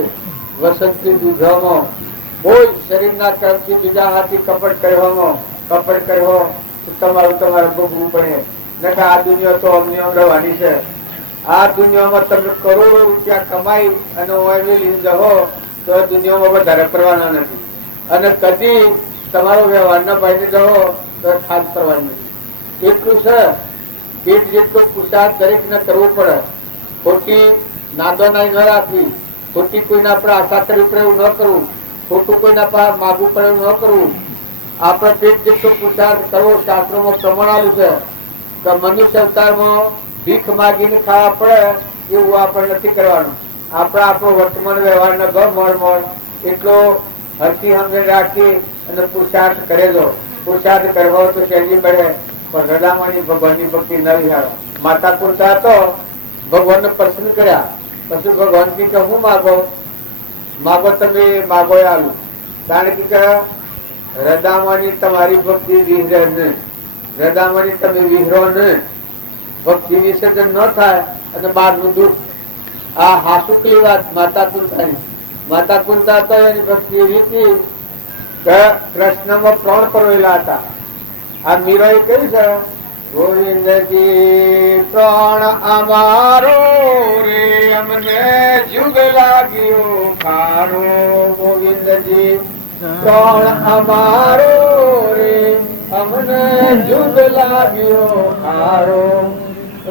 વસંતથી દુધામાં કોઈ શરીરના તરફથી બીજા હાથી કપટ કર્યો તમારું તમારે ભોગવું પડે. ને કે આ દુનિયા તો અમને રહેવાની છે. આ દુનિયામાં તમે કરોડો રૂપિયા કમાઈ અને લઈને જવો તો દુનિયામાં વધારે કરવાના નથી. અને કદી તમારો વ્યવહારના ભાઈને જવો તો ખાસ કરવાની નથી. એટલું છે પેટ જેટલો પુરુષાર્થ દરેકને કરવો પડે. ખોટી નાદોનાઈ ન રાખવી, ખોટી કોઈના પર આશા કરવી પડે એવું ન કરવું, ખોટું કોઈના પર માગવું પડે એવું ન કરવું. આપણે પેટ જેટલો પુરુષાર્થ કરવો. શાસ્ત્રોમાં પ્રમાણ આવ્યું છે કે મનુષ્ય અવતારમાં ભીખ માગીને ખાવા પડે એવું આપણે નથી કરવાનું. આપણે આપણો વર્તમાન વ્યવહારનો મળમળ એટલો હરથી સમજણ રાખી અને પુરુષાર્થ કરેલો. પુરુષાર્થ કરવો તો શૈલી મળે, પણ હૃદયમાંની ભગવાનની ભક્તિ ન વિહારો. માતા કુંતા તો ભગવાનને પ્રશ્ન કર્યા, પછી ભગવાન કી કે હું માગો તમે માગો આલું. કારણ કે હૃદયમાંની તમારી ભક્તિ વિહરે ને, હૃદયમાંની તમે વિહરો ને, ભક્તિ વિસર્જન ન થાય અને બહારનું દુઃખ. આ હાસુકલી વાત માતા કુંતાની. માતા કુંતા તો એની ભક્તિ એવી હતી કે કૃષ્ણમાં પ્રાણ પરોવેલા હતા. આ મીરાએ કહ્યું છે, ગોવિંદજી પ્રાણ અમારો રે અમને જુગ લાગ્યો ખારો. ગોવિંદજી પ્રાણ અમારો રે અમને જુગ લાગ્યો ખારો.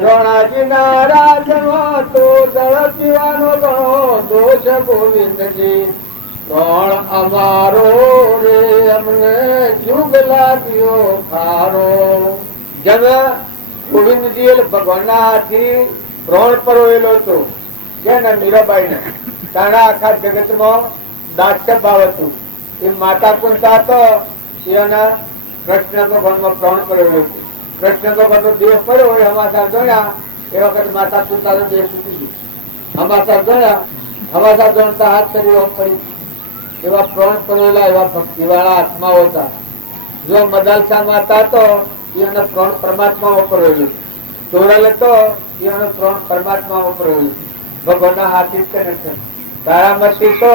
રોણાજીના રાજમાં તો જળ પીવાનો ઘણો દોષ. ગોવિંદજી પ્રાણ અમારો રે અમને જુગ લાગ્યો ખારો. જેમ ગોવિંદજી ભગવાનના હાથથી પ્રાણ પરોવેલો હતો, જેને મીરાબાઈને તારા આખા જગતમાં દાસ્ય ભાવ હતું. એ માતા કુંતા તો એના કૃષ્ણ ભગવાનમાં પ્રાણ પરોવેલો હતો. કૃષ્ણ ભગવાનનો દેહ પડ્યો હોય હમાસાર જોયા એ વખત માતા કુંતાનો દેહ તૂટી ગયો. હમાસાર જોયા, હમાસાર જોતા હાથ શરીર પડી. એવા પ્રાણ પરોવેલા એવા ભક્તિવાળા આત્માઓ હતા. જો મદાલસા માતા તો એનો પ્રાણ પરમાત્મા વાપરેલું, ચોરલ હતો એનો પ્રાણ પરમાત્મા વાપરેલું. ભગવાનના હાથી કનેક્શન. તારામતી તો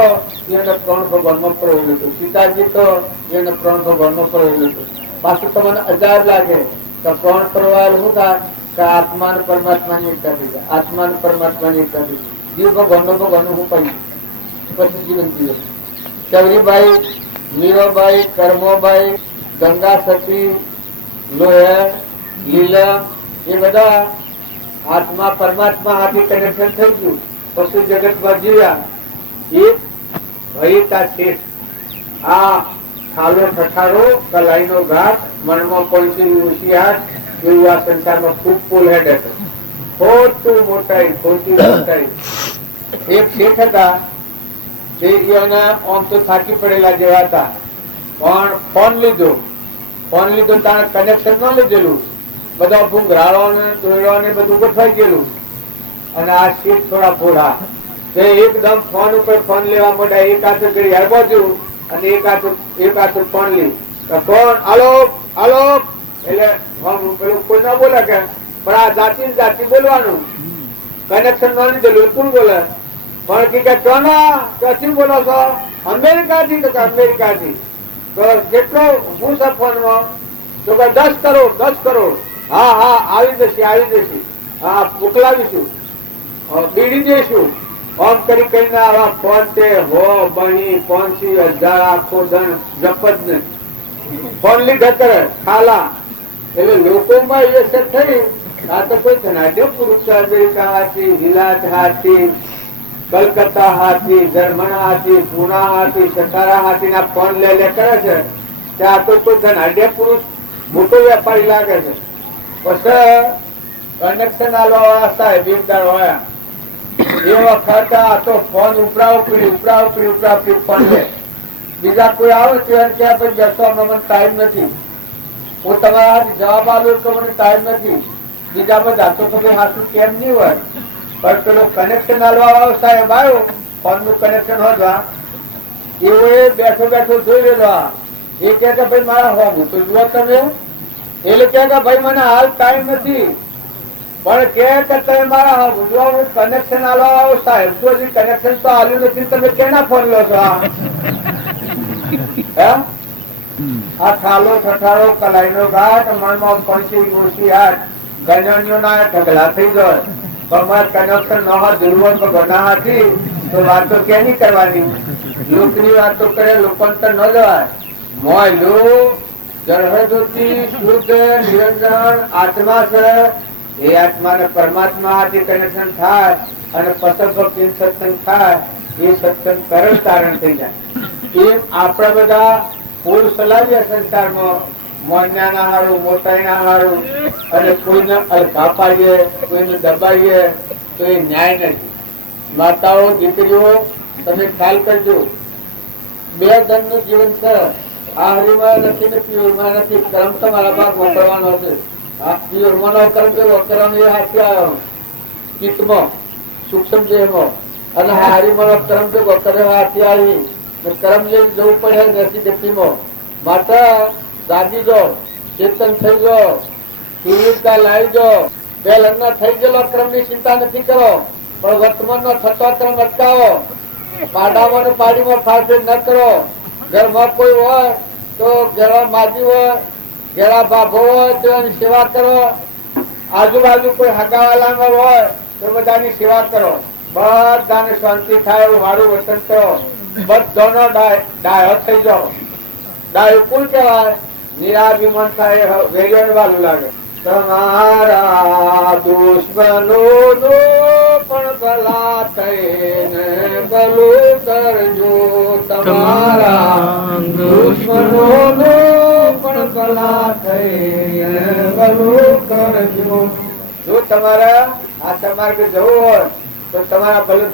એનો પ્રાણ ભગવાનમાં પરોવેલું હતું. સીતાજી તો એનો પ્રાણ ભગવાનમાં પરોવેલું હતું. પાછું તમને અજાબ લાગે કે પ્રાણ પરવાયેલું શું થાય કે આત્મા અને પરમાત્માની એકતા થઈ જાય. આત્મા અને પરમાત્માની એકતા થઈ જાય. જીવ ભગવાનનું હું કહ્યું પછી જીવન જીવે. ચવરીબાઈ, મીરાબાઈ, કર્મોબાઈ, ગંગા સતી, લોહેર, લીલા એ બધા આત્મા પરમાત્મા હાથી કનેક્શન થઈ ગયું. પશુ જગતમાં જીવ્યા. એક ભયતા શેઠ. આ ખાલો ઠઠારો, કલાઈનો ઘાટ, મનમાં પહોંચી હોશિયાર એવું આ સંસારમાં ખૂબ પુલ હેડ હતો. ખોટી મોટાઈ. એક શેઠ હતા આમ તો થાકી પડેલા જેવા હતા, પણ ફોન લીધો તાણે કનેક્શન ન લીધેલું. બધા ભૂંગરાળો ને દોયડો ને બધું ગોઠવાઈ ગયેલું. અને આ શેઠ થોડા ભોળા એકદમ ફોન ઉપર ફોન લેવા માંડ્યા. એક હાથે ઘડિયાળ બાજુ અને એક હાથે ફોન લી. ફોન આલો એટલે પેલું કોઈ ના બોલે કે, પણ આ જાતિ બોલવાનું. કનેક્શન ન લીધેલું કોણ બોલે? પણ કે ક્યાંથી બોલો છો? અમેરિકાથી. તો અમેરિકાથી. તો કેટલો હું છે ફોનમાં? તો કે 10 કરોડ. હા આવી જશે. હા મોકલાવીશું, બીડી દઈશું. આમ કરીને આવા ફોન તે હો બની 5,000 આખો દન જપત ને ફોન લીધા કરે ખાલા. એટલે લોકોમાં એ અસર થઈ. આ તો કોઈ ધનાઢ્ય પુરુષ અમેરિકા હાથી, વિલાત હાથી, કલકત્તા હાથી, જર્મન હાથી, પુના હાથી, સતારા હાથી ના ફોન લે કરે છે. ત્યાં તો કોઈ ધનાઢ્ય પુરુષ મોટો વેપારી લાગે છે. પછી કનેક્શન આલવા વાળા સાહેબ બેદાર વાળા એ વખત આ તો ફોન ઉપરા ઉપરી ફોન લે. બીજા કોઈ આવે ત્યાં ક્યાં પછી બેસવા મને ટાઈમ નથી, હું તમારા જવાબ આપ્યો તો મને ટાઈમ નથી. બીજા બધા તો તમે હાથું કેમ નહીં હોય, પણ પેલો કનેક્શન આલવા વાળો સાહેબ આવ્યો ફોન નું કનેક્શન હોવા એવો એ બેઠો બેઠો જોઈ રહેલો. એ કે ભાઈ મારા હોવું તો જુઓ તમે. એટલે કે ભાઈ મને હાલ ટાઈમ નથી, પણ કે તમે મારા હોવું જુઓ. હું કનેક્શન આલવા વાળો સાહેબ તો હજી કનેક્શન તો આલ્યું નથી, તમે કેના ફોન લો છો? આ થાલો ઠઠારો કલાઈનો ઘાટ મનમાં પંચી ગોસી હાટ ગણ્યો ના ઢગલા થઈ જાય. પણ મારે કનેક્શન ન હોય જરૂર ગના હતી તો વાતો કેની કરવાની? લોકની વાતો કરે લોકોને ન જવાય. મોયલું જળહજ્યોતિ શુદ્ધ નિરંજન આત્મા છે. એ આત્માને પરમાત્મા હાથે કનેક્શન થાય અને પસંદ ભક્તિ સત્સંગ થાય. એ સત્સંગ સરળ તારણ થઈ જાય. એમ આપણા બધા ફૂલ ચલાવીએ સંસારમાં મોન્યાના હારું મોટાઈના હારું, અને કોઈને અલગા પાડીએ કોઈને દબાવીએ તો એ ન્યાય નથી. માતાઓ દીકરીઓ તમે ખ્યાલ કરજો, બે ધન નું જીવન છે. આ હરિમાં નથી ને પ્યોરમાં નથી. કર્મ તમારા ભાગ મોકલવાનો છે. આ પ્યોરમાં નો કર્મ કરો, કર્મ એ હાથે આવ્યો ચિત્તમાં સૂક્ષ્મ દેહમાં, અને આ હરિમાં નો કર્મ જો કર્મ હાથે આવી કર્મ લઈને જવું પડે નથી ગતિમાં. માતા જાગી જો, ચેતન થઈ જાઓ, તીવ્રતા લાવી જો. બે લગ્ન થઈ ગયેલો ક્રમ ની ચિંતા નથી કરો, પણ વર્તમાન નો થતો ક્રમ અટકાવો. પાડામાં પાડીમાં ફાળફેર ન કરો. ઘરમાં કોઈ હોય તો ઘેરા માજી હોય, ઘેરા બાપો હોય તો એની સેવા કરો. આજુબાજુ કોઈ હગાવાલા હોય તો બધાની સેવા કરો. બધાને શાંતિ થાય એવું સારું વર્તન કરો. બધાનો ડાયો થઈ જાઓ. ડાયો કુલ કહેવાય. નિરાભિમાન થાય વેરિયન વાળું લાગે. તમારા દુશ્મનો નો પણ ભલા થઈને ભલું કરજો. તમારા દુશ્મનો નો પણ ભલા થઈને ભલું કરજો. જો તમારા આ તમારે જવું હોય તો તમારા ભલે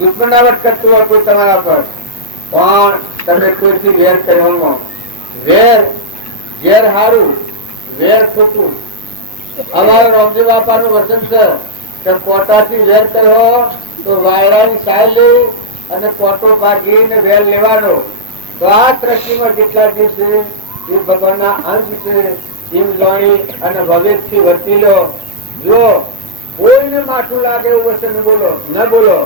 દુશ્મનાવટ કરતું હોય કોઈ તમારા પર, પણ તમે કોઈથી વેર કરવાનો. વેર હારું, વેર ખોટું. અમારા રામજી બાપા નું વચન છે કે કોટાથી વેર કરો તો વાયરાની સાય લઈ અને કોટો ભાગીને વેર લેવાનો. તો આ સૃષ્ટિમાં જેટલા જીવ છે એ ભગવાનના અંશ છે એમ જાણી અને ભવિષ્યથી વર્તી લો. જો કોઈને માઠું લાગે એવું વચન બોલો ન બોલો,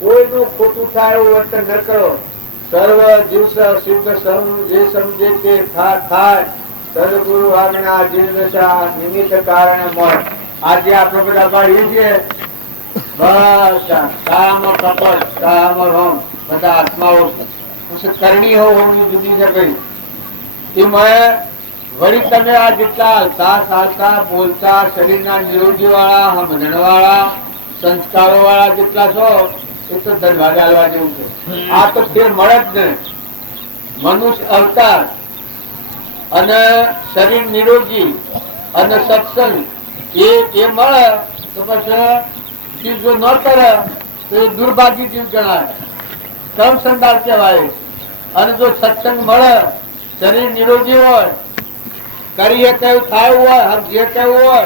કોઈનું ખોટું થાય એવું વર્તન ન કરો. સર્વ જીવ શુદ્ધ સમ જે સમજે તે થાય. સદગુરુ આજ્ઞા જીવદશા નિમિત્ત કારણે મોય. આજે આપણે બધા પાડીએ છીએ બસ કાળામાં કપટ કાળામાં રોમ બધા આત્માઓ કરણી હોવું જુદી છે ભાઈ. એમાં વળી તમે આ જેટલા હલતા ચાલતા બોલતા શરીરના નિરોગી વાળા સમજણ વાળા સંસ્કારો વાળા જેટલા છો એ તો ધન્યવાદ આલવા જેવું છે. આ તો ફેર મળે જ ને. મનુષ્ય અવતાર અને શરીર નિરોગી અને સત્સંગ એ મળે તો પછી જીવ જો ન કરે તો એ દુર્ભાગ્ય જીવ ગણાય, કર્મ સંદાર કહેવાય. અને જો સત્સંગ મળે, શરીર નિરોગી હોય, કરીએ કેવું થાય હોય, જે કેવું હોય,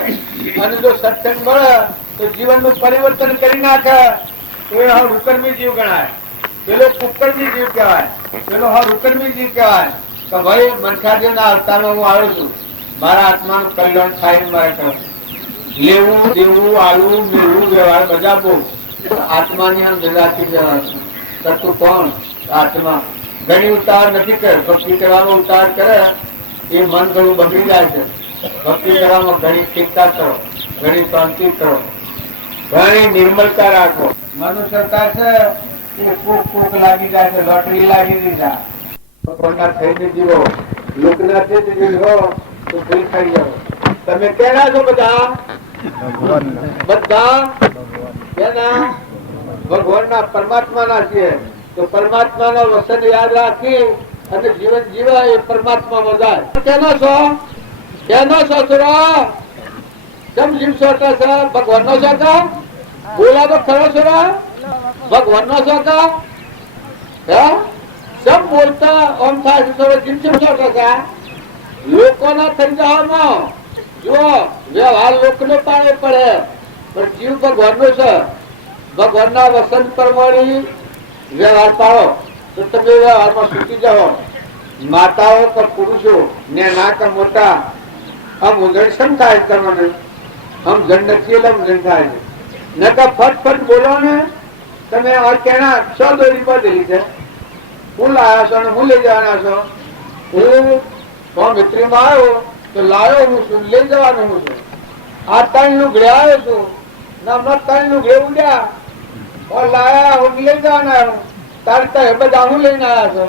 અને જો સત્સંગ મળે તો જીવનનું પરિવર્તન કરી નાખે તો એ હવે હુકરમી જીવ ગણાય. પેલો કુકરમી જીવ કહેવાય, પેલો હવે હુકરમી જીવ કહેવાય. કે ભાઈ મનખાદેવ ના અવતારમાં હું આવ્યો છું, મારા આત્માનું કલ્યાણ થાય મારે કરવું. લેવું દેવું આલવું મેળવું વ્યવહાર બધા બહુ આત્માની આમ જગાતી જવાનું. કરતું કોણ? આત્મા. ઘણી ઉતાર નથી કરે, ભક્તિ કરવામાં ઉતાર કરે એ મન ઘણું બગડી જાય છે. ભક્તિ કરવામાં ઘણી ઠીકતા કરો, ઘણી શાંતિ કરો, ઘણી નિર્મલતા રાખો. મનુ સરકાર છે એ કોક લાગી જાય છે, લોટરી લાગી દીધા. ભગવાનના થઈને જીવો, લોકના છે જીવો તો ભૂલ થઈ જાવ. તમે કેના છો બધા? બધા કેના? ભગવાનના પરમાત્માના છીએ. તો પરમાત્માનો વચન યાદ રાખી અને જીવન જીવે એ પરમાત્મામાં જાય. કેનો છો? કેનો છો છોરા? કેમ જીવ છો કે છે? ભગવાનનો છો કે? બોલા તો ખરો છોરા? ભગવાનનો છો કે? હે? કેમ બોલતા આમ થાય છે છોરા? જીવ છો કે છે? લોકોના થઈ જવામાં જુઓ વ્યવહાર લોકોને પાડે પડે પણ જીવ ભગવાનનો છે. ભગવાનના વસન પ્રમાણે વ્યવહાર પાડો તો તમે વ્યવહારમાં સુખી જાઓ. માતાઓ કે પુરુષો નેના કે મોટા આમ ઉજણ થાય તમને આમ જણ નથી એટલે ઉજણ થાય છે. ન તો ફટફટ બોલો ને તમે કેના સો દોરી બદલી છે. હું લાયા છો ને હું લઈ જવાના છો? હું મિત્રીમાં આવ્યો તો લાયો હું છું લઈ જવાનો હું છું. આ ત્રણ લુગડે આવ્યો છું ના ત્રણ લુગડે ઉડ્યા લાયા હું લઈ જવાના તાર બધા હું લઈને આવ્યા છો.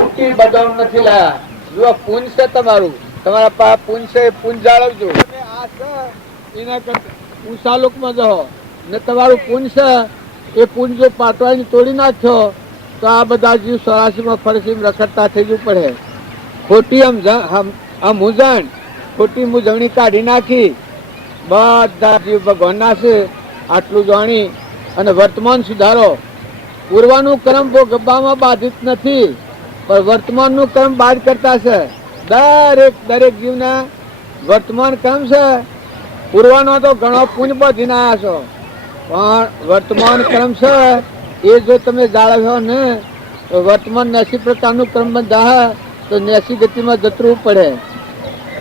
ઉટી બદામ નથી લાયા. જો પૂંજ છે તમારું તમારા પાસે પૂંજ છે એ પૂંજ જાળવજો. આ છે એના કરતા ઊંચા લોકમાં જાઓ ને તમારું પૂંજ છે એ પૂંજ જો પાટવાની તોડી નાખ્યો તો આ બધા જીવ 84માં ફરસીમાં રખડતા થઈ જવું પડે. ખોટી આમ મૂંઝણ ખોટી મૂંઝવણી કાઢી નાખી બધા જીવ ભગવાનના છે આટલું જાણી અને વર્તમાન સુધારો. પૂર્વનું કર્મ ભોગવવામાં બાધિત નથી પણ વર્તમાનનું કર્મ બાદ કરતા છે. દરેક જીવને વર્તમાન કર્મ છે. પૂર્વનો તો ઘણો પુણ્ય બધીને આવ્યા છો પણ વર્તમાન કર્મ છે એ જો તમે જાળવ્યો ને તો વર્તમાન 80 પ્રકારનું કર્મ બંધાય તો 80 ગતિમાં જતરવું પડે.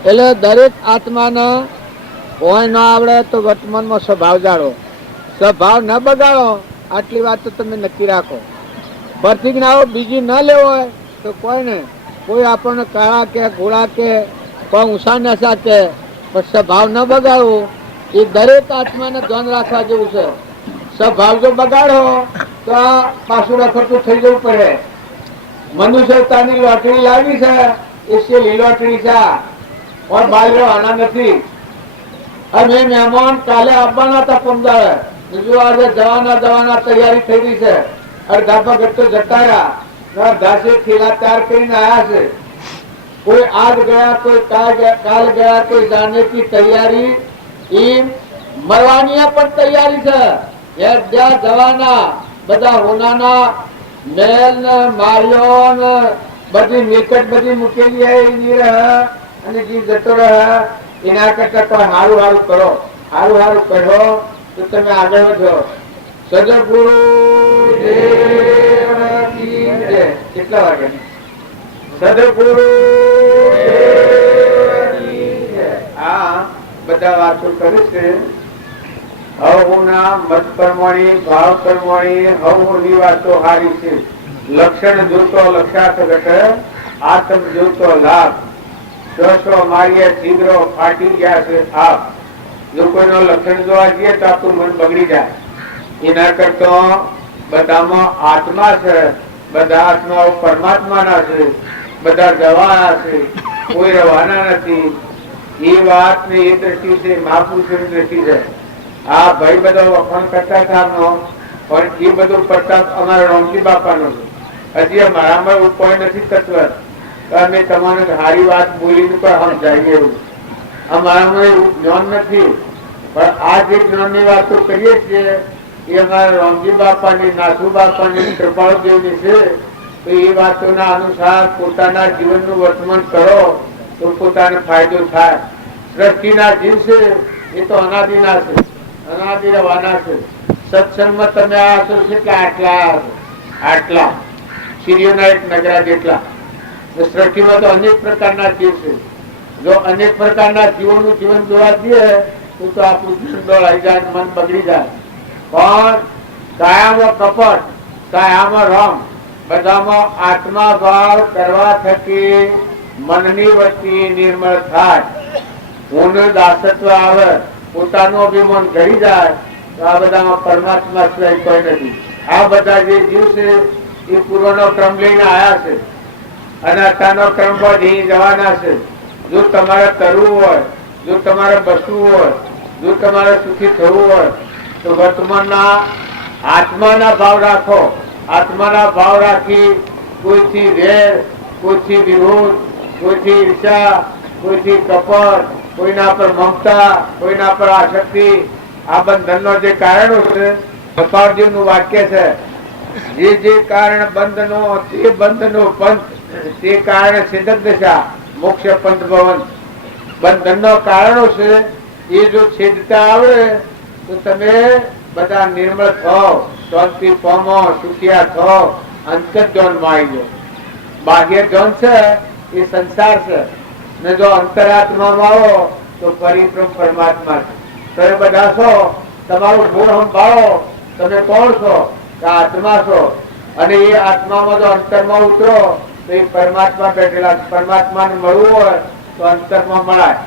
એટલે દરેક આત્માને કોઈ ન આવડે તો વર્તમાનમાં સ્વભાવ જાળવો. સ્વભાવ ન બગાડો આટલી વાત તો તમે નક્કી રાખો. પ્રતિજ્ઞાઓ બીજી ન લેવો હોય તો કોઈને કોઈ આપણને કાળા કે ઘોડા કે કોઈ ઊંચા નશા કે પણ સ્વભાવ ન બગાડવો એ દરેક આત્માને ધ્યાન રાખવા જેવું છે. સ્વભાવ જો બગાડો તો આ પાછું રખડતું થઈ જવું પડે. મનુષ્યતાની લોટરી લાવી છે એ છેલ્લી લોટરી છે और બાલ રહેવાના નથી. અમે મહેમાન કાલે આવવાના હતા પમદારે બીજું આજે જવાના તૈયારી થઈ રહી છે. અડધા પગત તો જતા રહ્યા અડધાસે થેલા તૈયાર કરીને આવ્યા છે. કોઈ આજ ગયા કોઈ કાલ ગયા કોઈ જાने की तैयारी ઈ મરવાની પણ તૈયારી છે. જ્યાં જવાના બધા હોનાના મેલ ને માર્યો ને બધી મિલકત બધી મૂકેલી એની રહે અને જીવ જતો રહે. એના કરતા તો હારું કરો. હારું કરો તો તમે આગળ વધો. સદગુરુ કેટલા વાગે? સદગુરુ આ બધા વાતો કરી છે. હવના મત પ્રમાણે ભાવ પ્રમાણે હવની વાતો હારી છે. લક્ષણ જોતો લક્ષાર્થ ઘટે આત્મ જોતો લાભ. દોષો મારીએ છિદ્રો ફાટી ગયા છે આપ. જો કોઈનો લક્ષણ જોવા જઈએ તો આપણું મન બગડી જાય. એના કરતા બધામાં આત્મા છે. બધા આત્માઓ પરમાત્માના છે. બધા જવાના છે કોઈ રવાના નથી. એ વાત ને એ દ્રષ્ટિ છે મહાપુરુષોની દ્રષ્ટિ છે. આ ભાઈ બધો વખાણ કરતા હતા પણ એ બધો પ્રતાપ અમારા રામજી બાપાનો છે. હજી અમારામાં એવું કોઈ નથી તત્વ અમે તમારે સારી વાત બોલીને પણ સમજાવીએ એવું અમારામાં એવું જ્ઞાન નથી. પણ આ જે જ્ઞાનની વાતો કરીએ છીએ એ અમારા રામજી બાપાની નાથુ બાપાની કૃપાળદેવની છે. તો એ વાતોના અનુસાર પોતાના જીવનનું વર્તમાન કરો તો પોતાને ફાયદો થાય. સૃષ્ટિના જીવ છે એ તો અનાદિના છે અનાદિ રવાના છે. સત્સંગમાં તમે આ છો કેટલા આટલા સીરીઓના એક નગરા જેટલા. સૃષ્ટિમાં તો અનેક પ્રકારના જીવ છે. જો અનેક પ્રકારના જીવોનું જીવન જોવા જઈએ તો આપણું જીવન દોડાઈ જાય મન બગડી જાય. પણ કાયામાં કપટ કાયામાં રમ બધામાં આત્મા ભાવ કરવા થકી મનની વસ્તી નિર્મળ થાય. હું દાસત્વ આવે પોતાનું અભિમાન ઘડી જાય તો આ બધામાં પરમાત્મા સિવાય કોઈ નથી. આ બધા જે જીવ છે એ પૂર્વનો ક્રમ લઈને આવ્યા છે અને અત્યારનો ક્રમ વધી જવાના છે. જો તમારે કરવું હોય જો તમારે બસવું હોય જો તમારે સુખી થવું હોય તો વર્તમાનના આત્માના ભાવ રાખો. આત્માના ભાવ રાખી કોઈથી વેર કોઈથી વિરોધ, કોઈથી ઈર્ષા, કોઈથી કપટ, કોઈના પર મમતા, કોઈના પર આસક્તિ, આ બંધનનો જે કારણો છે, કપાળજીનું વાક્ય છે, જે કારણ બંધનો તે બંધનો પંથ, તે કારણે સિદ્ધ દશા મોક્ષ પંથ ભવન. બંધનનો કારણો છે એ જો છેદતા આવડે તો તમે બધા નિર્મળ થાઓ, શાંતિ પામો, સુખિયા થાઓ, અંતર્જ્ઞાનમાં આવી જાઓ. બાહ્ય જ્ઞાન છે એ સંસાર છે, ને જો અંતરાત્મામાં આવો તો પરિબ્રહ્મ પરમાત્મા છે. તમે બધા છો, તમારું મૂળ સંભાળો, તમે કોણ છો? આત્મા છો. અને એ આત્મામાં જો અંતરમાં ઉતરો તો એ પરમાત્મા બેઠેલા, પરમાત્માને મળવું હોય તો અંતરમાં મળાય,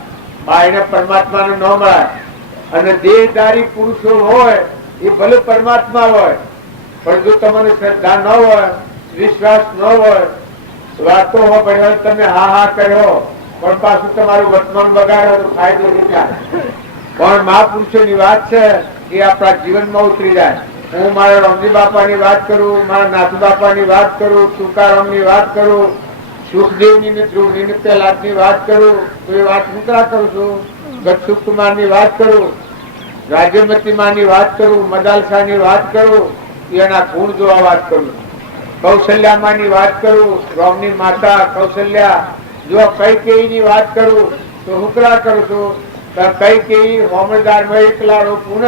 બાયને પરમાત્માને ન મળાય. અને દેહધારી પુરુષો હોય એ ભલે પરમાત્મા હોય, પણ જો તમને શ્રદ્ધા ન હોય, વિશ્વાસ ન હોય, વાતો હોય, તમે હા હા કર્યો પણ પાછું તમારું વર્તમાન બગાડો તો ફાયદો નહીં થાય. પણ મહાપુરુષોની વાત છે એ આપણા જીવનમાં ઉતરી જાય. હું મારા રમજી બાપાની વાત કરું, મારા નાથુ બાપાની વાત કરું, તુકારામની વાત કરું, સુખદેવની ને ધ્રુવની પ્રહલાદની વાત કરું તો એ વાત હું કરા કરું છું. ગતસુખ કુમારની વાત કરું, રાજ્યમતી માની વાત કરું, મદાલસાની વાત કરું, એના ગુણ જોવા વાત કરું. કૌશલ્યામાની વાત કરું, રામની માતા કૌશલ્યા, જો કૈકેયીની વાત કરું તો હું કરા કરું છું. કૈકેયી હોમદારમાં એકલાડો પુનઃ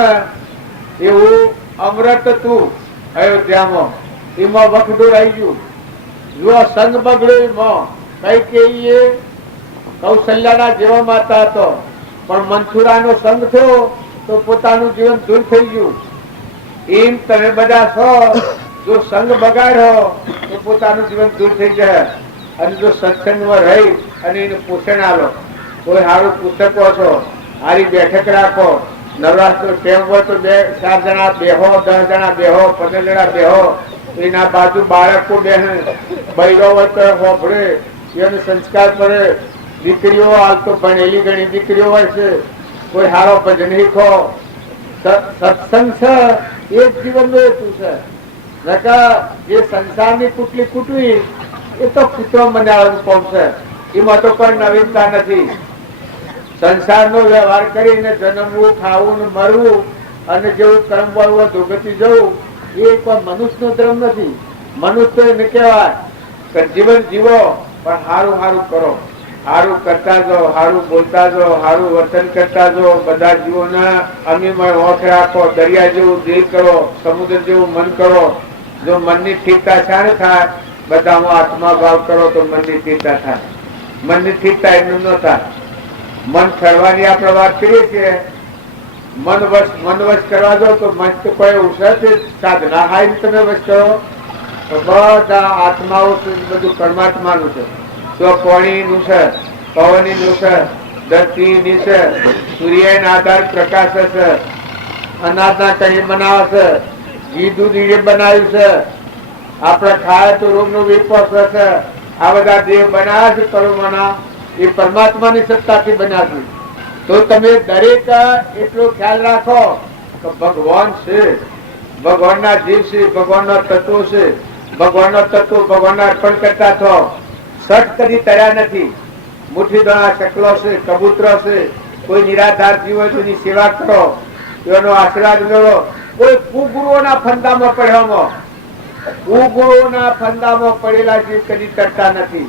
એવું અમૃત તું અયોધ્યામાં, એમાં વખડો રહી ગયું. જો સંગ બગડ્યો એમાં કૈકેયી કૌશલ્યાના જેવા માતા હતો, પણ મન્થુરાનો સંગ થયો તો પોતાનું જીવન દૂર થઈ ગયું. એમ તમે બધા છો, જો સંગ બગાડ્યો તો પોતાનું જીવન દૂર થઈ જાય. અને જો સત્સંગમાં રહી અને એને પોષણ આલો, કોઈ સારું પુસ્તકો છો, સારી બેઠક રાખો, નવરાત્ર ટેમ હોય તો 4 જણા બેહો, 10 જણા બેહો, 15 જણા બેહો, એના બાજુ બાળકો બેહે, બૈરો હોય તો હોભળે, એને સંસ્કાર કરે. દીકરીઓ હાલ તો ભણેલી ઘણી દીકરીઓ હોય છે, કોઈ સારો ભજન શીખો. સત્સંગ છે એ જ જીવનનો હેતુ છે. જે સંસારની કુટલી કૂટવી એ તો પુત્રો મનાવવાનું કોમ છે, એમાં તો કોઈ નવીનતા નથી. સંસારનો વ્યવહાર કરીને જન્મવું, ખાવું ને મરવું અને જેવું કર્મ વાળું દુર્ગતિ જવું એ કોઈ મનુષ્યનો ધર્મ નથી. મનુષ્ય એને કહેવાય કે જીવન જીવો પણ સારું સારું કરો, સારું કરતા જાઓ, સારું બોલતા જાઓ, સારું વર્તન કરતા જાઓ. બધા જીવોને અમીમય હોઠ રાખો, દરિયા જેવું દિલ કરો, સમુદ્ર જેવું મન કરો. જો મનની ઠીકતા શાને થાય? બધામાં આત્મા ભાવ કરો તો મનની ઠીકતા થાય. મનની ઠીકતા એમનું ન થાય. મન છળવાની આપણે વાત કરીએ છીએ, મન વશ કરવા દો તો મન તો કોઈ ઉષા સાધના હાઈ તમે વશ કરો તો બધા આત્માઓ બધું પરમાત્માનું છે. તો પાણીનું છે, પવનનું છે, ધરતીની છે, સૂર્યના આધાર પ્રકાશ છે, અનાજના કઈ બનાવે છે, ઘી દૂધ એ બનાવ્યું છે, આપણે ખાય તો રોગનો વિપસ છે. આ બધા દેહ બનાવ્યા છે પરમાના, એ પરમાત્માની સત્તાથી બન્યા છે. તો તમે દરેક એટલો ખ્યાલ રાખો કે ભગવાન છે, ભગવાનના જીવ છે, ભગવાનના તત્વો છે. ભગવાનના તત્વો ભગવાનના અર્પણ કરતા થો. સટ કદી તર્યા નથી. મુઠ્ઠી દાણા ચકલો છે, કબૂતરો છે, કોઈ નિરાધાર જીવ હોય તેની સેવા કરો, એનો આશીર્વાદ મેળવો. કોઈ કુગુરુઓના ફંદામાં પડ્યામાં, કુગુરુઓના ફંદામાં પડેલા જીવ કદી તરતા નથી.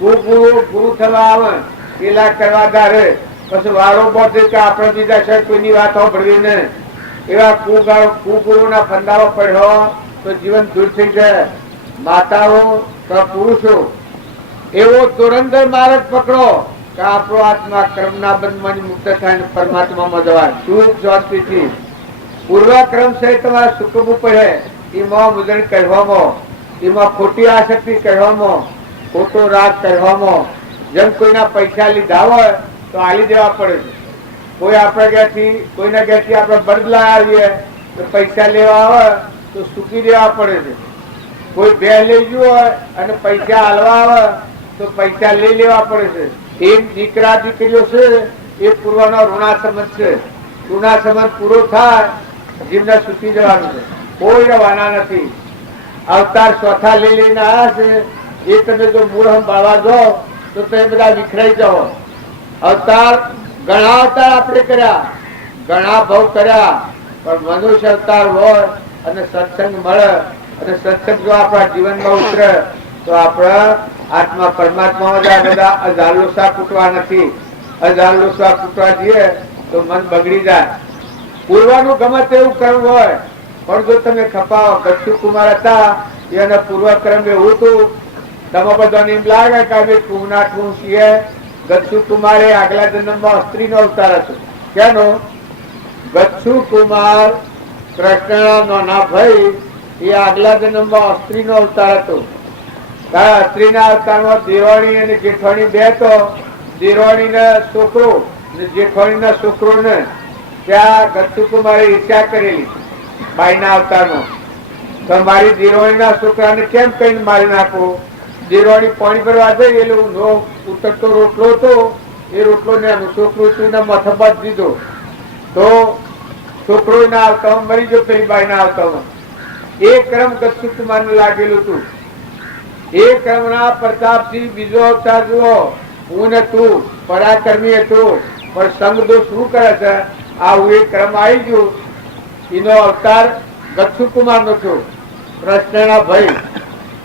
ગુરુ થવા આવે પેલા કરવા ધારે પછી વારો બોધે કે આપણે બીજા છે કોઈની વાત સાંભળવી ને, એવા કુગુરુના ફંદામાં પડ્યો તો જીવન દૂર થઈ જાય. માતાઓ પુરુષો એવો ધુરંધર માર્ગ પકડો કે આપણો આત્મા કર્મના બંધમાંથી મુક્ત થાય પરમાત્મામાં જવાય સુખ શાંતિથી. પૂર્વક્રમ છે તમારે સુકમવું પડે. એમાં મુજણ કહેવામાં, એમાં ખોટી આસક્તિ કહેવામાં, ખોટો રાગ કહેવામાં. જેમ કોઈના પૈસા લીધા હોય તો આલી દેવા પડે છે. કોઈ આપણે ઘેરથી કોઈના ઘેરથી આપણે બદલા આવીએ તો પૈસા લેવા હોય તો સૂકી દેવા પડે છે. કોઈ બે લઈ ગયું હોય અને પૈસા હાલવા આવે તો પૈસા લઈ લેવા પડે છે. એક દીકરા દીકરીઓ છે એ પૂર્વનો ઋણાસંબંધ છે. ઋણાસંબંધ પૂરો થાય જીવને સૂકી જવાનું છે, કોઈ રવાના નથી. અવતાર ચોથા લઈ લઈને આવ્યા છે એ તમે જો મૂળ સંભાળવા જાઓ તો તમે બધા વિખરાઈ જાઓ. અવતાર ઘણા અવતાર આપણે કર્યા, ઘણા ભવ કર્યા, પણ મનુષ્ય અવતાર હોય અને સત્સંગ મળે અને સત્સંગ જો આપણા જીવનમાં ઉતરે તો આપણા આત્મા પરમાત્મા બધા અજાલોસા કૂટવા નથી. અજાલોસા કૂટવા જઈએ તો મન બગડી જાય. પૂર્વાનું ગમે તેવું કર્મ હોય પણ જો તમે ખપાવો. ગચ્છુ કુમાર હતા એના પૂર્વ કર્મ એવું હતું. તમે બધાને એમ લાગે કે અમે ટૂંના ટૂં છીએ. ગચ્છુ કુમારે આગલા જન્મમાં સ્ત્રીનો અવતાર હતો. કેનો? ગચ્છુ કુમાર કૃષ્ણના નાના ભાઈ એ આગલા જન્મમાં સ્ત્રીનો અવતાર હતો. સ્ત્રીના અવતારમાં દેવાણી અને જેઠવાણી બે તો દેવાણી ના છોકરો જેઠવાણી ના છોકરો ને ત્યાં ગચ્છુ કુમારે ઈચ્છા કરેલી બાઈના અવતારમાં. તો મારી દેવાણી ના છોકરાને કેમ કઈ મારી નાખો? દેવાણી પાણી ભરવા જઈ એલું નો ઉતરતો રોટલો હતો. એ રોટલો ને છોકરો માથા બાદ દીધો તો છોકરો ના આવતા મરી ગયો. પેલી બાઈ ના આવતા એ ક્રમ ગચ્છુ કુમાર ને લાગેલું હતું. એ ક્રમ ના પ્રતાપ થી બીજો અવતાર જુઓ. હું ને તું પરાક્રમી હતું પણ સંગ દોષ શું કરે છે? આવું એ ક્રમ આવી ગયું. એનો અવતાર ગચ્છુ કુમાર નો થયો, કૃષ્ણના ભાઈ.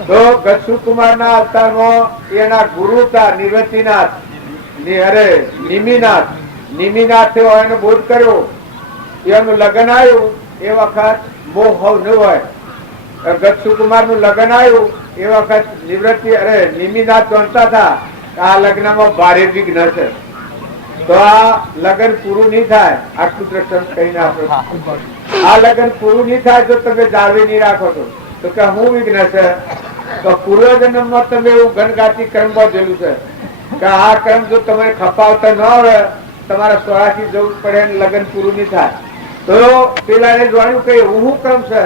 તો ગચ્છુ કુમાર ના અવતારમાં એના ગુરુ હતા નિવૃત્તિનાથ, નિમિનાથ. નિમિનાથે એને બોધ કર્યો. એનું લગ્ન આવ્યું એ વખત મોહ ન હોય. ગચ્છુ કુમાર નું લગ્ન આવ્યું એ વખત નિમિનાથ જાણતા હતા આ લગ્નમાં ભારે વિઘ્ન છે. તો આ લગ્ન પૂરું નહીં થાય. આટલું દ્રષ્ટાંત કહીને આપણે આ લગ્ન પૂરું નહીં થાય જો તમે જાળવી નહીં રાખો તો કે હું વિઘ્ન છે? તો પૂર્વ જન્મમાં તમે એવું ગણગાતી કર્મ બાંધેલું છે કે આ કર્મ જો તમે ખપાવતા ન આવે તમારે સ્વરાથી જવું પડે અને લગ્ન પૂરું નહીં થાય. તો પેલા એને જાણ્યું કે એવું કર્મ છે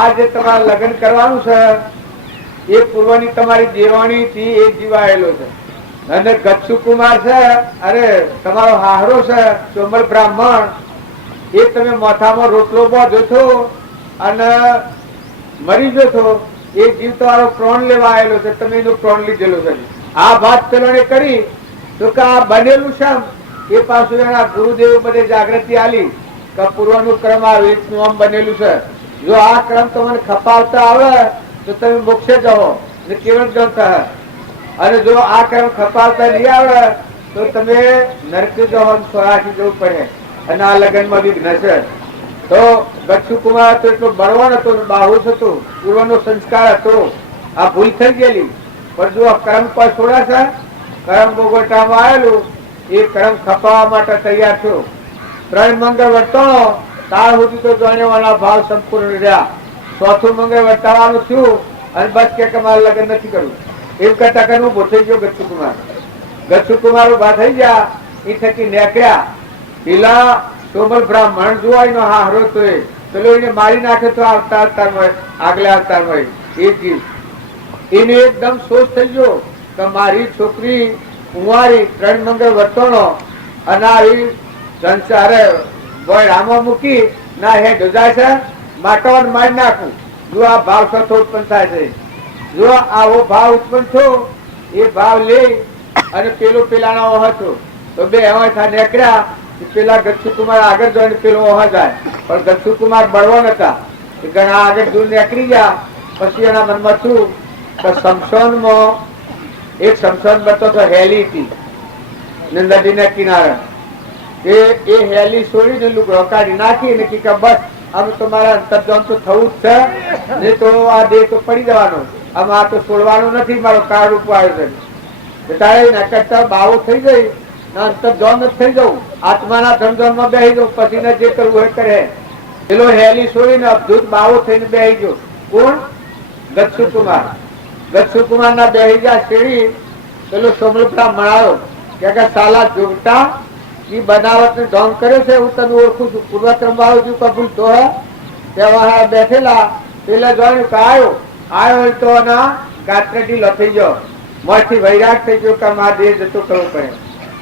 આ જે તમારે લગ્ન કરવાનું છે એ પૂર્વની તમારી દેવાણી થી એ જીવાયેલો છે. અને ગચ્છુ કુમાર છે અરે તમારો હાહરો છે ચોમર બ્રાહ્મણ. એ તમે માથામાં રોટલો બાંધો છો અને મરી ગયો છો. એ જીવ તમારો પ્રાણ લેવા આવેલો છે, તમે એનો પ્રાણ લીધેલો છે. આ વાત પેલો કરી તો કે આ બનેલું છે એ પાછું એના ગુરુદેવ બધે જાગૃતિ આલી કે પૂર્વનું ક્રમ આ રીતનું આમ બનેલું છે. જો આ ક્રમ તમને ખપાવતા આવે તો તમે મોક્ષે જાઓ ને કેવળ ગણતા. અને જો આ ક્રમ ખપાવતા નહીં આવે તો તમે નરકે જાઓ, સ્વરાથી જવું પડે. અને આ લગ્નમાં વિઘ્ન છે. તો ગચ્છુ કુમાર હતો એટલો બળવાન હતો, બાહુસ હતો, પૂર્વનો સંસ્કાર હતો. આ ભૂલ થઈ ગયેલી. પણ જો કર્મ પર છોડાશે, કર્મ ભોગવટામાં આવેલું એ કર્મ ખપાવવા માટે તૈયાર થયો. 3 મંગળ વર્તણો તાર સુધી તો જાણ્યાવાળા ભાવ સંપૂર્ણ રહ્યા. 4થું મંગળ વર્તાવાનું થયું અને બસ કે મારે લગ્ન નથી કરવું એમ કરતા કરતા ઉભો થઈ ગયો ગચ્છુ કુમાર. ગચ્છુ કુમાર ઉભા થઈ ગયા એ થકી નીકળ્યા. પેલા સોમલ બ્રાહ્મણ જોવાય નો હારો તો પેલો એને મારી નાખે તો આવતા અવતારમાં આગલા અવતારમાં એ જીવ એને એકદમ સોચ થઈ ગયો કે મારી છોકરી કુંવારી 3 મંગળ વર્તણો અને આવી સંસારે રામો મૂકી ના હે ડોજાય છે માટવાન મારી નાખું. જો આ ભાવ સાથે ઉત્પન્ન થાય છે. જો આવો ભાવ ઉત્પન્ન થયો એ ભાવ લઈ અને પેલો પેલાનો હતો તો બે એવા નીકળ્યા. પેલા ગચ્છુ કુમાર આગળ જોઈને પેલો ઓહા જાય. પણ ગચ્છુ કુમાર બળવાન હતા ઘણા આગળ દૂર નીકળી ગયા. પછી એના મનમાં શું કે શમશાનમાં એક શમશાન બનતો તો હેલી હતી નદીના કિનારે. એ હેલી છોડીને લુગડો કાઢી નાખી ને કે બસ આમ તો મારા અંતર્જાન તો થવું જ છે નહીં તો આ દેહ તો પડી જવાનો. આમ આ તો છોડવાનું નથી. મારો કાર્ડ ઉપર આવ્યો છે તારે નકરતા બાવો થઈ ગઈ અંતર્જાન જ થઈ જવું. આત્માના ધમધમમાં બેસી જવું. પછી જે કરવું એ કરે. પેલો હેલી છોડીને અબધૂત બાવો થઈને બેસી ગયો. કોણ? ગચ્છુ કુમાર. ગચ્છુ કુમાર ના બેસી ગયા શેરી. પેલો સોમલપરા મળાયો કે સાલા જોગટા એ બનાવટ ને ઢોંગ કરે છે હું તને ઓળખું છું. પૂર્વક્રમ વાળો છું કબૂલ તો હે ત્યાં બેઠેલા પેલા જોયું કે આવ્યો તો ના ગાત્રડી લથી ગયો. મોરથી વૈરાગ થઈ ગયો કે મારા દેહ જતો કરવો પડે.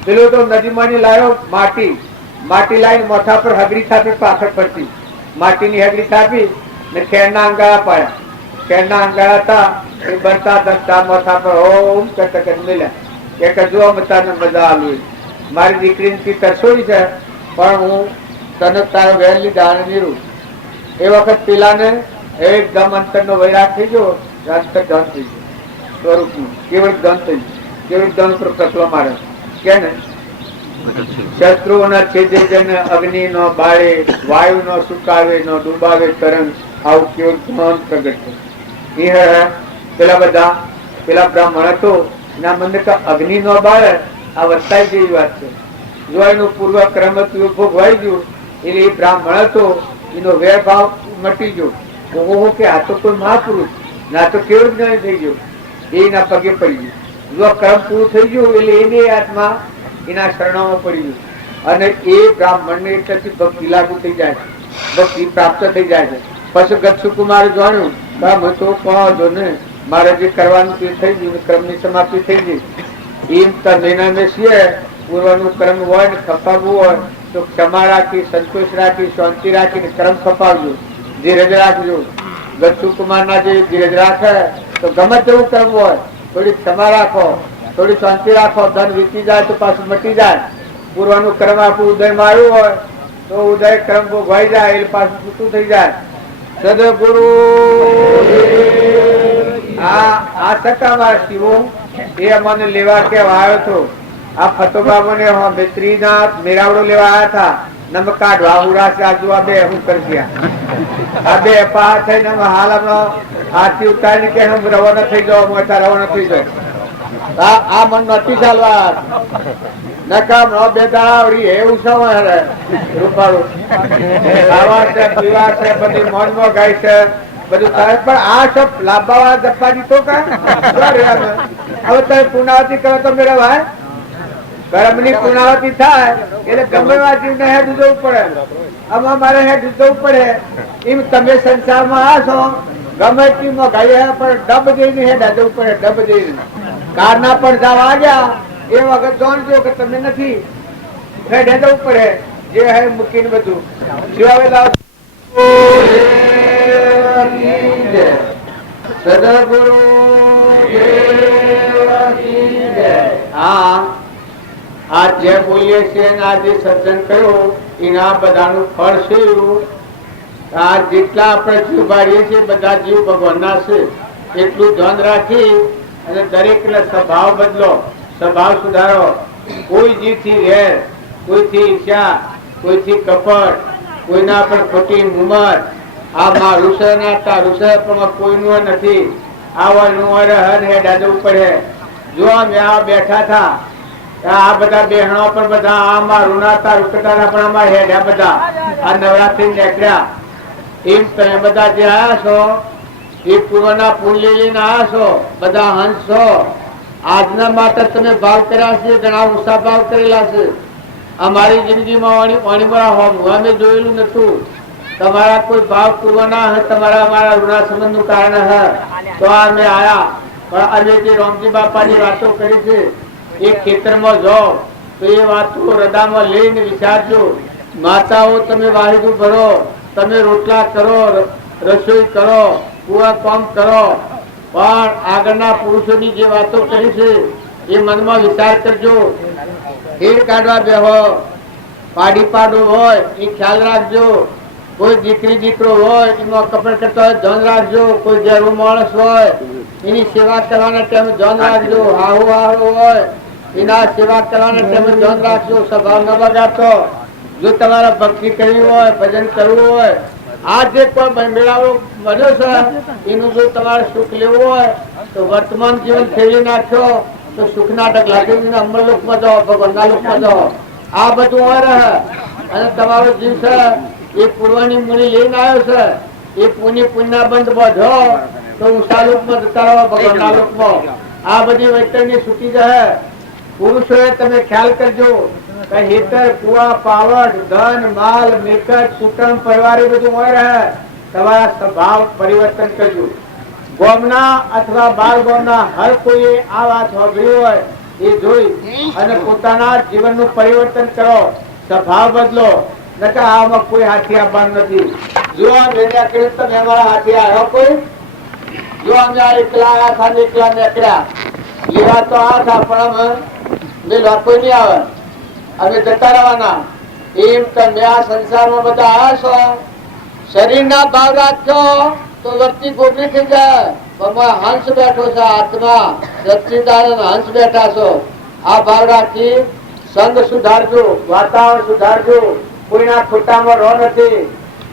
પેલો તો નદીમાં લાવ્યો માટી લાવીને મોથા પર હગડી થાપી પાછળ પડતી. માટીની હગડી થાપી ને ખેરના અંગાળા પાયા. ખેરના અંગાળા હતા એ બનતા ધનતા માથા પર ઓમ કટક મળ્યા કે જો બતાને મજા આવી મારી દીકરીની તરસોડી છે પણ હું તને તારો વેર લીધા નીરું એ વખત પેલાને એકદમ અંતરનો વૈરાગ થઈ ગયો અંતર ધન થઈ ગયો સ્વરૂપનું કેવળ ધન થઈ ગયું કેવળ ધન પર કસલો મારે કે ને શત્રુઓના છેદે જન અગ્નિ નો બાળે વાયુ નો સુકાવે નો ડૂબાવે તરંગ આવું કેવળ ધન પ્રગટ છે એ પેલા બધા પેલા બ્રાહ્મણ હતો એના મને અગ્નિ નો બાળે આ વસ્તાઈ જેવી વાત છે જો એનું પૂર્વ ક્રમ ભોગવાઈ ગયું એટલે એ બ્રાહ્મણ હતો એનો વેરભાવ મટી ગયો કે આ તો કોઈ મહાપુરુષ ના તો કેવું જ્ઞાન થઈ ગયું એના પગે પડી ગયું જો કર્મ પૂરું થઈ ગયું એટલે એની આત્મા એના શરણોમાં પડી ગયું અને એ બ્રાહ્મણ ને એટલી ભક્તિ લાગુ થઈ જાય છે ભક્તિ પ્રાપ્ત થઈ જાય છે પછી ગચ્છુ કુમારે જાણ્યું તો કહો ને મારે જે કરવાનું તે થઈ ગયું ક્રમની સમાપ્તિ થઈ ગઈ એમ તને છીએ પૂર્વનું કર્મ હોય ને ખપાવવું હોય તો ક્ષમા રાખી સંતોષ રાખી શાંતિ રાખીને કર્મ ખપાવજો ધીરજ રાખજો ગચ્છુ કુમાર ના જે ધીરજ રાખે તો ગમે તેવું કર્મ હોય થોડી ક્ષમા રાખો થોડી શાંતિ રાખો ધન વીતી જાય તો પાછું મટી જાય પૂર્વનું કર્મ આપણું ઉદયમાં આવ્યું હોય તો ઉદય કર્મ ભોગવાઈ જાય એટલે પાછું છૂટું થઈ જાય સદગુરુ આ સકા મારા શિવો એ મને લેવા કેવા આવ્યો હતો આ ફતોબા મને મિત્રીના મેરાવડો લેવા આવ્યા હતા નમ કાઢવા ઉરાશે આજુ આ બે હું કરી ગયા આ બે પા થઈને હાલ હાથી ઉતારીને કે હું રવાના થઈ જાઉં મોટા રવાના થઈ જાઉં આ મન નથી ચાલવા નકામ બે દાવડી એવું સમય રૂપાળું ખાવા છે પીવા છે બધી મોજ મોજ ગાય છે બધું થાય પણ આ સબ લાંબા જપ્પા દીધો કા હવે તમે પુનાવતી કરો તો મેરા ભાઈ કર્મ ની પુનાવતી થાય એટલે ગમે જીવને હેડ ઉજવવું પડે આમાં મારે હેડ ઉજવવું પડે એમ તમે સંસારમાં આ છો ગમે તે ગાય પણ ડબ જઈને હેડ જવું પડે ડબ જઈને કારના પણ જાવ આવ્યા એ વખત જાણજો કે તમે નથી હેડ જવું પડે જે હે મૂકીને બધું શિવાવેલા સદગુરુ હા આ જે બોલીએ છીએ આ જે સત્સંગ કર્યો એના બધાનું ફળ છે આ જેટલા આપણે જીવ બાળીએ છીએ બધા જીવ ભગવાનના છે એટલું ધ્યાન રાખી અને દરેકને સ્વભાવ બદલો સ્વભાવ સુધારો કોઈ જીવથી વેર કોઈથી ઈર્ષ્યા કોઈથી કપટ કોઈના પણ ખોટી ઉંમર આ મારું છે ને તારું છે પણ કોઈનું નથી આવવાનું હન હે દાદુ પડે જો અમે આ બેઠા થા આ બધા બહેનો પર બધા આ મારું ના તારું કટાના પણ અમારા હેડ્યા બધા આ નવરાત્રી નીકળ્યા એમ તમે બધા જે આવ્યા છો એ પૂર્વના પુણ્ય લઈને આવ્યા છો બધા હંસ છો આજના માટે તમે ભાવ કર્યા છે ઘણા ઊંચા ભાવ કરેલા છે અમારી જિંદગીમાં અમે જોયેલું નતું તમારા કોઈ ભાવ પૂર્વના તમારા અમારા ઋણા સંબંધ નું કારણ હે તો અમે આયા પણ અમે જે રામજી બાપાની વાતો કરી છે એ ખેતરમાં જાઓ તો એ વાતો હૃદયમાં લઈને વિચારજો માતાઓ તમે વાહિદું ભરો તમે રોટલા કરો રસોઈ કરો કુવા કામ કરો પણ આગળના પુરુષોની જે વાતો કરી છે એ મનમાં વિચાર કરજો હીર કાઢવા બેહો પાડી પાડો હોય એ ખ્યાલ રાખજો કોઈ દીકરી દીકરો હોય એમાં કપડ કરતો હોય ધ્યાન રાખજો કોઈ ગેરુ માણસ હોય એની સેવા કરવાના ટાઈમે ધ્યાન રાખજો હાહુ હાહુ હોય એના સેવા કરવાના ટાઈમે ધ્યાન રાખજો સ્વભાવ ન બગાડતો જો તમારે ભક્તિ કરવી હોય ભજન કરવું હોય આ જે કોઈ મેળાવો બન્યો છે એનું જો તમારે સુખ લેવું હોય તો વર્તમાન જીવન ફેરવી નાખ્યો તો સુખના ડગલા લાગીને અમરલોકમાં જાઓ ભગવાનના લોકમાં જાઓ આ બધું હોય રહે અને તમારો જીવ છે એ પૂર્વની મુનિ લઈને આવ્યો છે એ પુણ્ય બંધ બધો તો ઊંચા લોકમાં જતા રહો ભગવાનના લોકમાં આ બધી વૈતરણી છૂટી જાય પુરુષોએ તમે ખ્યાલ કરજો હેતર કુવા પાવડ ધન માલ મિલકત કુટુંબ પરિવાર બધું હોય રહે તમારા સ્વભાવ પરિવર્તન કરજો ગોમના અથવા બાળ ગોમના હર કોઈ આ વાત સાંભળી હોય એ જોઈ અને પોતાના જીવનનું પરિવર્તન કરો સ્વભાવ બદલો નકા આમાં કોઈ હાથી આવવાનું નથી જો આ વેણ્યા કરે તમે અમારા હાથી આવ્યો કોઈ જો અમે આ એકલા આયા હતા ને એકલા નીકળ્યા લેવા તો આ હતા પણ અમે મેલવા કોઈ નહીં આવે, અમે જતા રહેવાના. એમ તમે આ સંસારમાં બધા આવ્યા છો, શરીરના ભાવ રાખજો તો વ્યક્તિ ગોબરી થઈ જાય. હંસ બેઠો છે, આત્મા સચ્ચિદાનંદ હંસ બેઠા છો. આ ભાવ રાખી સંગ સુધારજો, વાતાવરણ સુધારજો. કોઈના ખોટામાં રહો નથી,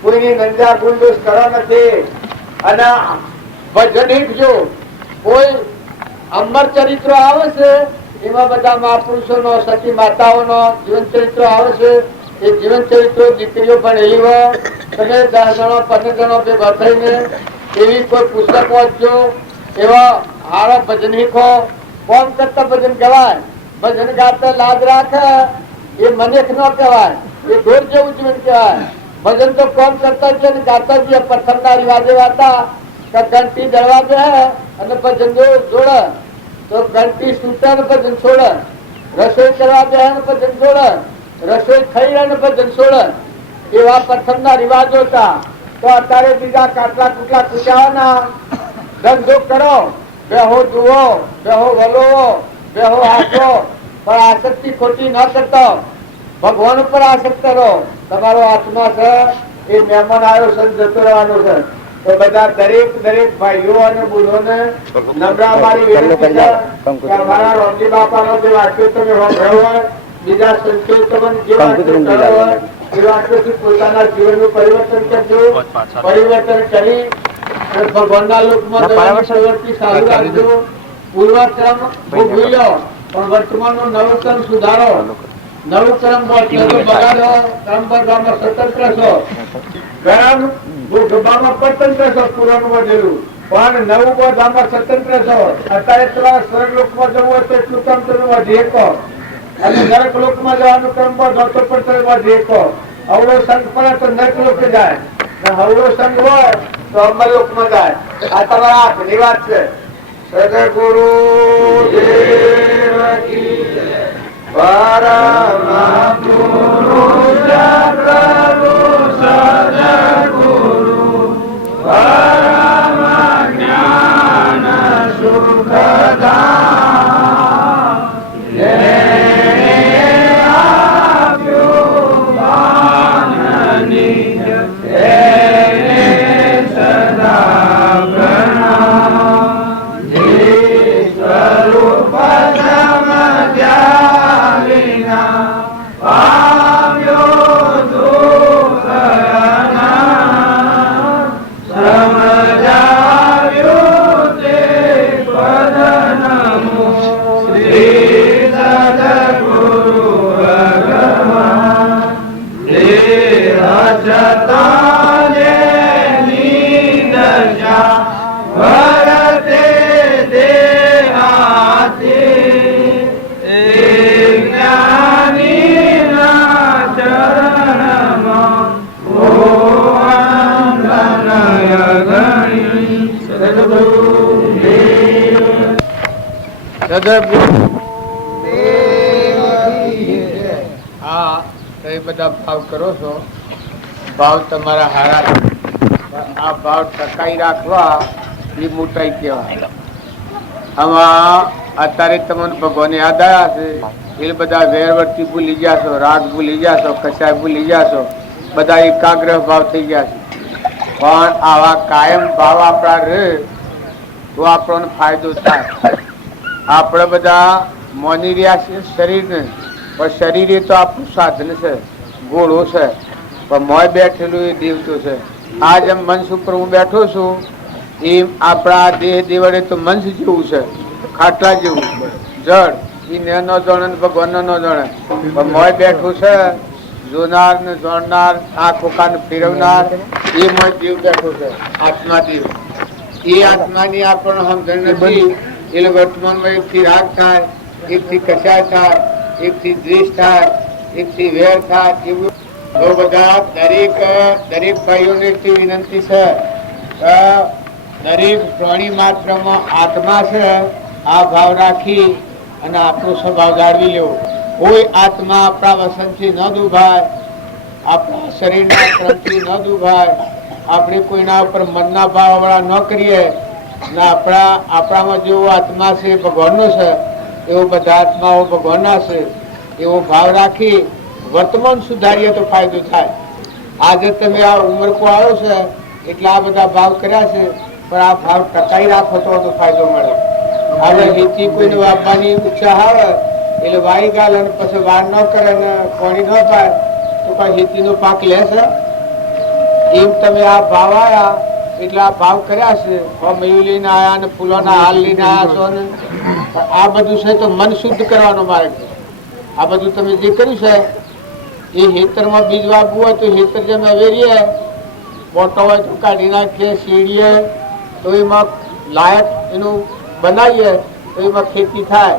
કોઈની નંજા ગુંડુસ કરો નથી. અને ભજન શીખજો. કોઈ અમર ચરિત્રો આવે છે એમાં બધા મહાપુરુષો નો, સતી માતાઓનો જીવન ચરિત્રો આવે છે. એ જીવન ચરિત્રો દીકરીઓ ભણેલી હોય, તમે 10 જણો 15 જણો ભેગા થઈને એવી કોઈ પુસ્તક વાંચજો. એવા હારા ભજન શીખો. કોમ કરતા ભજન કહેવાય. ભજન ગાતા લાજ રાખે એ મનેખ ન કહેવાય, એ ઢોર જેવું જીવન કહેવાય. ભજન તો કોમ કરતા છે ને ગાતા જ. પ્રથમના રિવાજે હતા કે ઘંટી દળવા દે અને ભજન જોડે, તો ઘંટી છૂટે ને ભજન છોડે. રસોઈ કરવા દે ને ભજન છોડે, રસોઈ ખાઈ રહે ને ભજન છોડે. એવા પ્રથમના રિવાજો હતા. તો અત્યારે બીજા કાટલા કુટલા કુચાવાના ધંધો કરો. બેહો જુઓ, બેહો વલોવો, બેહો હાથો, પણ આસક્તિ ખોટી ન કરતો. ભગવાન ઉપર આસક્ત રહો. તમારો આત્મા છે એ મહેમાન આવ્યો છે, જતો રહેવાનો છે. તો બધા દરેક ભાઈઓ અને બુઢોને નમ્ર મારી વિનંતી છે કે અમારા રોમજી બાપાનો જે વાક્યો તમે સાંભળ્યો હોય, બીજા સંતો તમને જે વાક્યો કર્યો હોય એ વાક્યોથી પોતાના જીવનનું પરિવર્તન કરજો. પરિવર્તન કરી ભગવાનના લોકમાં પ્રવૃત્તિ ચાલુ રાખજો. પૂર્વક્રમ ભૂલી લો પણ વર્તમાનનું નવું ક્રમ સુધારો. નવું ક્રમ બગાડો, ક્રમ બગાડવામાં સ્વતંત્ર છો. ક્રમ ડબ્બામાં સ્વતંત્ર છો, પુરાણું વધેલું, પણ નવું બોધવામાં સ્વતંત્ર છો. અત્યારે તમારા સ્વર્ગ લોકમાં જવું હોય તો એટલું કામ તમે વધી શકો, અને નરક લોકમાં જવાનું ક્રમ બધો તો પણ તમે વધી શકો. અવળો સંગ પડે તો નરક લોક જાય, હવળો સંગ હોય તો અમર લોકમાં જાય. આ તમારા હાથની વાત છે. સદગુરુ દેવ કી જય. પરમ પુરુષ પ્રભુ સદગુરુ પરમ જ્ઞાન સુખદાન આપ્યું બાન નિજ એને સદા પ્રણામ. સ્વરૂપ સમજ્યા વિના પામ્યો દુઃખ અનાથ. સમજાવ્યું તે પદ નમો શ્રી સદગુરુ ભગવાન. દેહ જતા જેની દશા ભરતે દેહાતી, એ જ્ઞાનીના ચરણમાં વંદનય ગણી. સદગુરુ હા, તો એ બધા ભાવ કરો છો. ભાવ તમારા હારા. આ ભાવ ટકાઈ રાખવા એ મોટાઈ કહેવાય. આમાં અત્યારે તમને ભગવાન યાદ આવ્યા છે એ બધા વેરવર્તી ભૂલી ગયા છો, રાગ ભૂલી ગયા છો, કશાય ભૂલી ગયા છો. બધા એકાગ્ર ભાવ થઈ ગયા છે. પણ આવા કાયમ ભાવ આપણા રહે તો આપણને ફાયદો થાય. આપણે બધા માની રહ્યા છીએ શરીરને, પણ શરીર એ તો આપણું સાધન છે, ઘોડો છે, પણ મોય બેઠેલું એ દેવતું છે. આ જેમ મંચ ઉપર હું બેઠો છું એમ આપણા દેહ દેવડે તો મંચ જેવું છે, ખાટલા જેવું જળ. એ ને ન જાણે ભગવાન ન જાણે, પણ મોય બેઠું છે, જોનાર ને જાણનાર, આ કોકાને ફેરવનાર, એ મોય દેવ બેઠો છે, આત્મા દેવ. એ આત્માની આપણને સમજણ નથી. એટલે વર્તમાનમાં એકથી રાગ થાય, એકથી કશાય થાય, એકથી દ્વેષ થાય, એકથી વેર થાય. એવું તો બધા દરેક ભાઈઓને એટલી વિનંતી છે કે દરેક પ્રાણી માત્રમાં આત્મા છે. આ ભાવ રાખી અને આપણો સ્વભાવ જાળવી લેવો. કોઈ આત્મા આપણા વસનથી ન દુભાય, આપણા શરીરના ક્રમથી ન દુભાય. આપણે કોઈના ઉપર મનના ભાવ વાળા ન કરીએ ને આપણામાં જેવો આત્મા છે ભગવાનનો છે એવો બધા આત્માઓ ભગવાનના છે એવો ભાવ રાખી વર્તમાન સુધારીએ તો ફાયદો થાય. આજે તમે આ ઉંમર કો આવ્યો છે એટલે આ બધા ભાવ કર્યા છે, પણ આ ભાવ ટકાઈ રાખો તો ફાયદો મળે. આજે હેતી કોઈને વાપવાની ઈચ્છા આવે એટલે વાઈ ગાલ અને પછી વાર ન કરે ને પાણી ન પાય તો કઈ હેતીનો પાક લેશે? એમ તમે આ ભાવ આવ્યા એટલે આ ભાવ કર્યા છે, મયું લઈને આવ્યા ને ફૂલોના હાલ લઈને આવ્યા છો ને આ બધું છે તો મન શુદ્ધ કરવાનો માર્ગ છે. આ બધું તમે જે કર્યું છે એ હેતરમાં બીજ વાવવું હોય તો હેતર જેમ અવેરીએ મોટો હોય તો કાઢી નાખીએ, શેડીએ તો એમાં લાયક એનું બનાવીએ તો એમાં ખેતી થાય.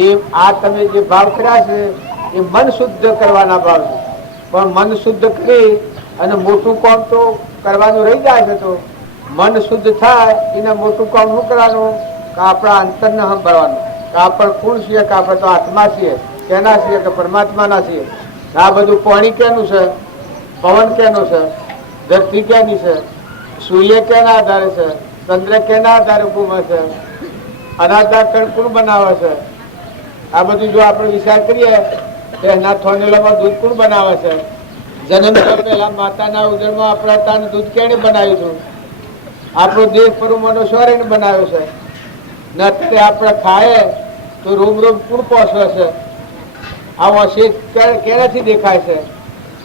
એ આ તમે જે ભાવ કર્યા છે એ મન શુદ્ધ કરવાના ભાવ છે. પણ મન શુદ્ધ કરી અને મોટું કામ તો કરવાનું રહી જાય છે. તો મન શુદ્ધ થાય એને મોટું કામ શું કરવાનું કે આપણા અંતરને સંભાળવાનું કે આપણે કોણ છીએ, કે આપણે તો આત્મા છીએ, કેના છીએ કે પરમાત્માના છીએ. આ બધું પાણી કેનું છે, પવન કેનો છે, ધરતી કેની છે, સૂર્ય કેના આધારે છે, ચંદ્ર કેના આધારે ઘૂમે છે, અનાધાર કણ કોણ બનાવે છે. આ બધું જો આપણે વિચાર કરીએ તો એના થોનેલામાં દૂધ કોણ બનાવે છે? જન્મ પહેલા માતાના ઉદરમાં આપણા તાનું દૂધ કેને બનાવ્યું હતું? આપણો દેહ પરમાણુ સ્વરેને બનાવ્યો છે. ને અત્યારે આપણે ખાય તો રોમ રોમ કોણ પોષવે છે? આ વસે કેનાથી દેખાય છે?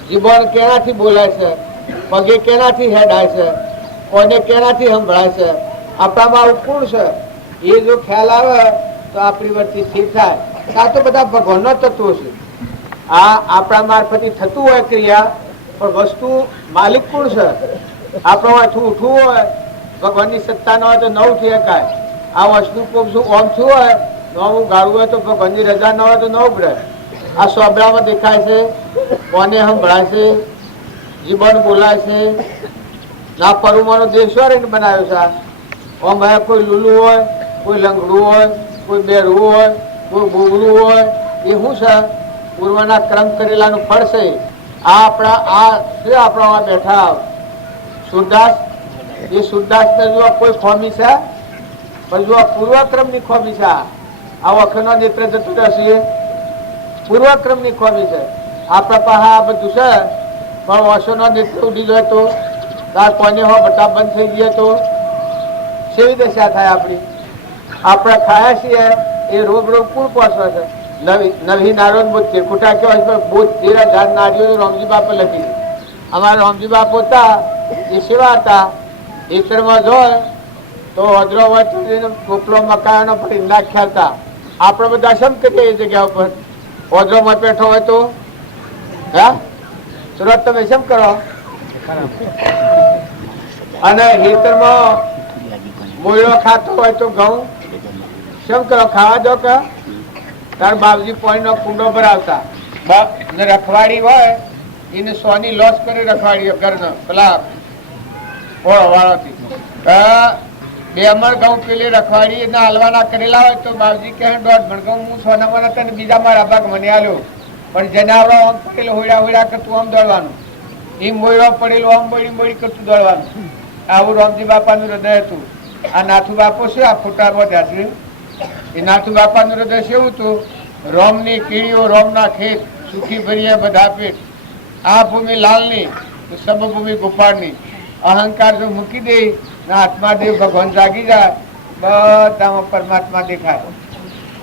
જીભણ કેનાથી બોલાય છે? પગે કેનાથી હેડાય છે? કોને કેનાથી સંભળાય છે? આપણામાં આવું કોણ છે? એ જો ખ્યાલ આવે તો આપણી વચ્ચે ઠીક થાય. આ તો બધા ભગવાનના તત્વો છે. આ આપણા મારફતે થતું હોય ક્રિયા, પણ વસ્તુ માલિક કોણ છે? આપણો હાથું ઉઠવું હોય ભગવાનની સત્તા ન હોય તો ન ઉઠી શકાય. આ વસ્તુ કોક શું ઓમ થયું હોય નવું ગાળવું હોય તો ભગવાનની રજા ન હોય તો ન ઉભરે. આ સોબરામાં દેખાય છે, કોને સંભળાય છે, જીવન બોલાય છે. ના પરુમાનો દેશ્વર બનાવ્યો છે. ઓમ કોઈ લુલું હોય, કોઈ લંગડું હોય, કોઈ બેરવું હોય, કોઈ બોગડું હોય. એ શું છે? પૂર્વના ક્રમ કરેલાનું ફળ છે. આ આપણા આ છે આપણા બેઠા સુરદાસ. એ સુરદાસ ને જો કોઈ ખોમી છે, પણ જો પૂર્વક્રમ ની ખોમી છે. આ વખતનો નેત્ર જતું રહેશે, પૂર્વક્રમ ની ખોમી છે. આપણા પાસે આ બધું છે, પણ વર્ષો નો નેત્ર ઉડી જાય તો તાર કોને હો બટા બંધ થઈ ગયા તો કેવી દશા થાય આપણી? આપણે ખાયા છીએ એ રોગ કોણ પહોંચવે છે? નવી નારોન બોધ ખોટા કેવાય બોધ 13,000 નારીઓ રામજી બાપે લખી. અમારા રામજી બાપુ હતા એ સેવા હતા. ખેતરમાં જોય તો અદરો હોય તો ટોપલો મકાનો પણ ઇંડા ખ્યાલતા. આપણે બધા શમ કરીએ એ જગ્યા ઉપર ઓદરોમાં બેઠો હોય તો હા સુરત તમે શમ કરો? અને ખેતરમાં મોળો ખાતો હોય તો ઘઉં શમ કરો? ખાવા દો કે તાર બાપજી પાણી નો કુંડો ભરાવતા. રખવાડી હોય એને સોની લોસ કરી રખવાડી ઘરનો પેલા વાળોથી બે અમર ઘઉં પેલી રખવાડી ના હલવાના કરેલા હોય તો બાપજી કહે 1.5 મણ ઘઉં હું સોનામાં નતા ને બીજા મારા ભાગ મને આલ્યો. પણ જનાવરો આમ પડેલો હોડા હોડા કરતું આમ દોડવાનું, એમ મોયડો પડેલો આમ બોડી બોડી કરતું દોડવાનું. આવું રામજી બાપાનું હૃદય હતું. આ નાથુ બાપુ છે આ ફોટામાં ત્યાં છે. એ નાથુ બાપાનું હૃદય કેવું હતું? રોમની કીડીઓ રોમના ખેત સુખી ભરીએ બધા પેટ. આ ભૂમિ લાલની તો સબ ભૂમિ ગોપાળની. અહંકાર જો મૂકી દે ને આત્માદેવ ભગવાન જાગી જાય, બધામાં પરમાત્મા દેખાય.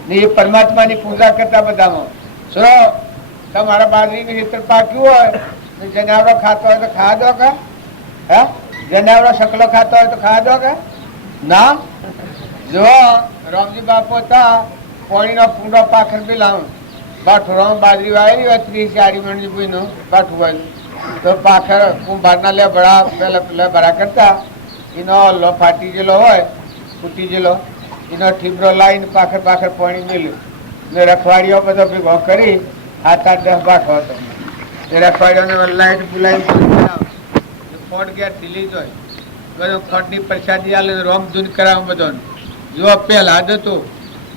ને એ પરમાત્માની પૂજા કરતા બધામાં સુરો તમારા બાજરીનું ખેતર પાક્યું હોય ને જનાવરો ખાતો હોય તો ખાવા દો કે? હે જનાવરો શકલો ખાતો હોય તો ખાવા દો કે ના? જો રામજી બાપુ હતા પાણીનો પૂંડો પાખર બી લાવું બાઠું બાજરી વાવેલી હોય 30-40 મણની ભૂઈનું બાઠું વાળું તો પાખર કુંભારના લે ભરા પેલા ભરા કરતા એનો લો ફાટી ગયેલો હોય ફૂટી ગયેલો એનો ઠીબરો લાવીને પાખર પાખર પાણી મેલ્યું ને રખવાડીઓ બધો ભેગો કરી 7-8-10 બાઠો હતો. એ રખવાડીઓને લાઈટ બોલાવીને ફોટ ગયા ઢીલી જોઈ બધો ફોટની પ્રસાદી આલે રોમ ધૂન કરાવ બધો. જો પહેલા જ હતું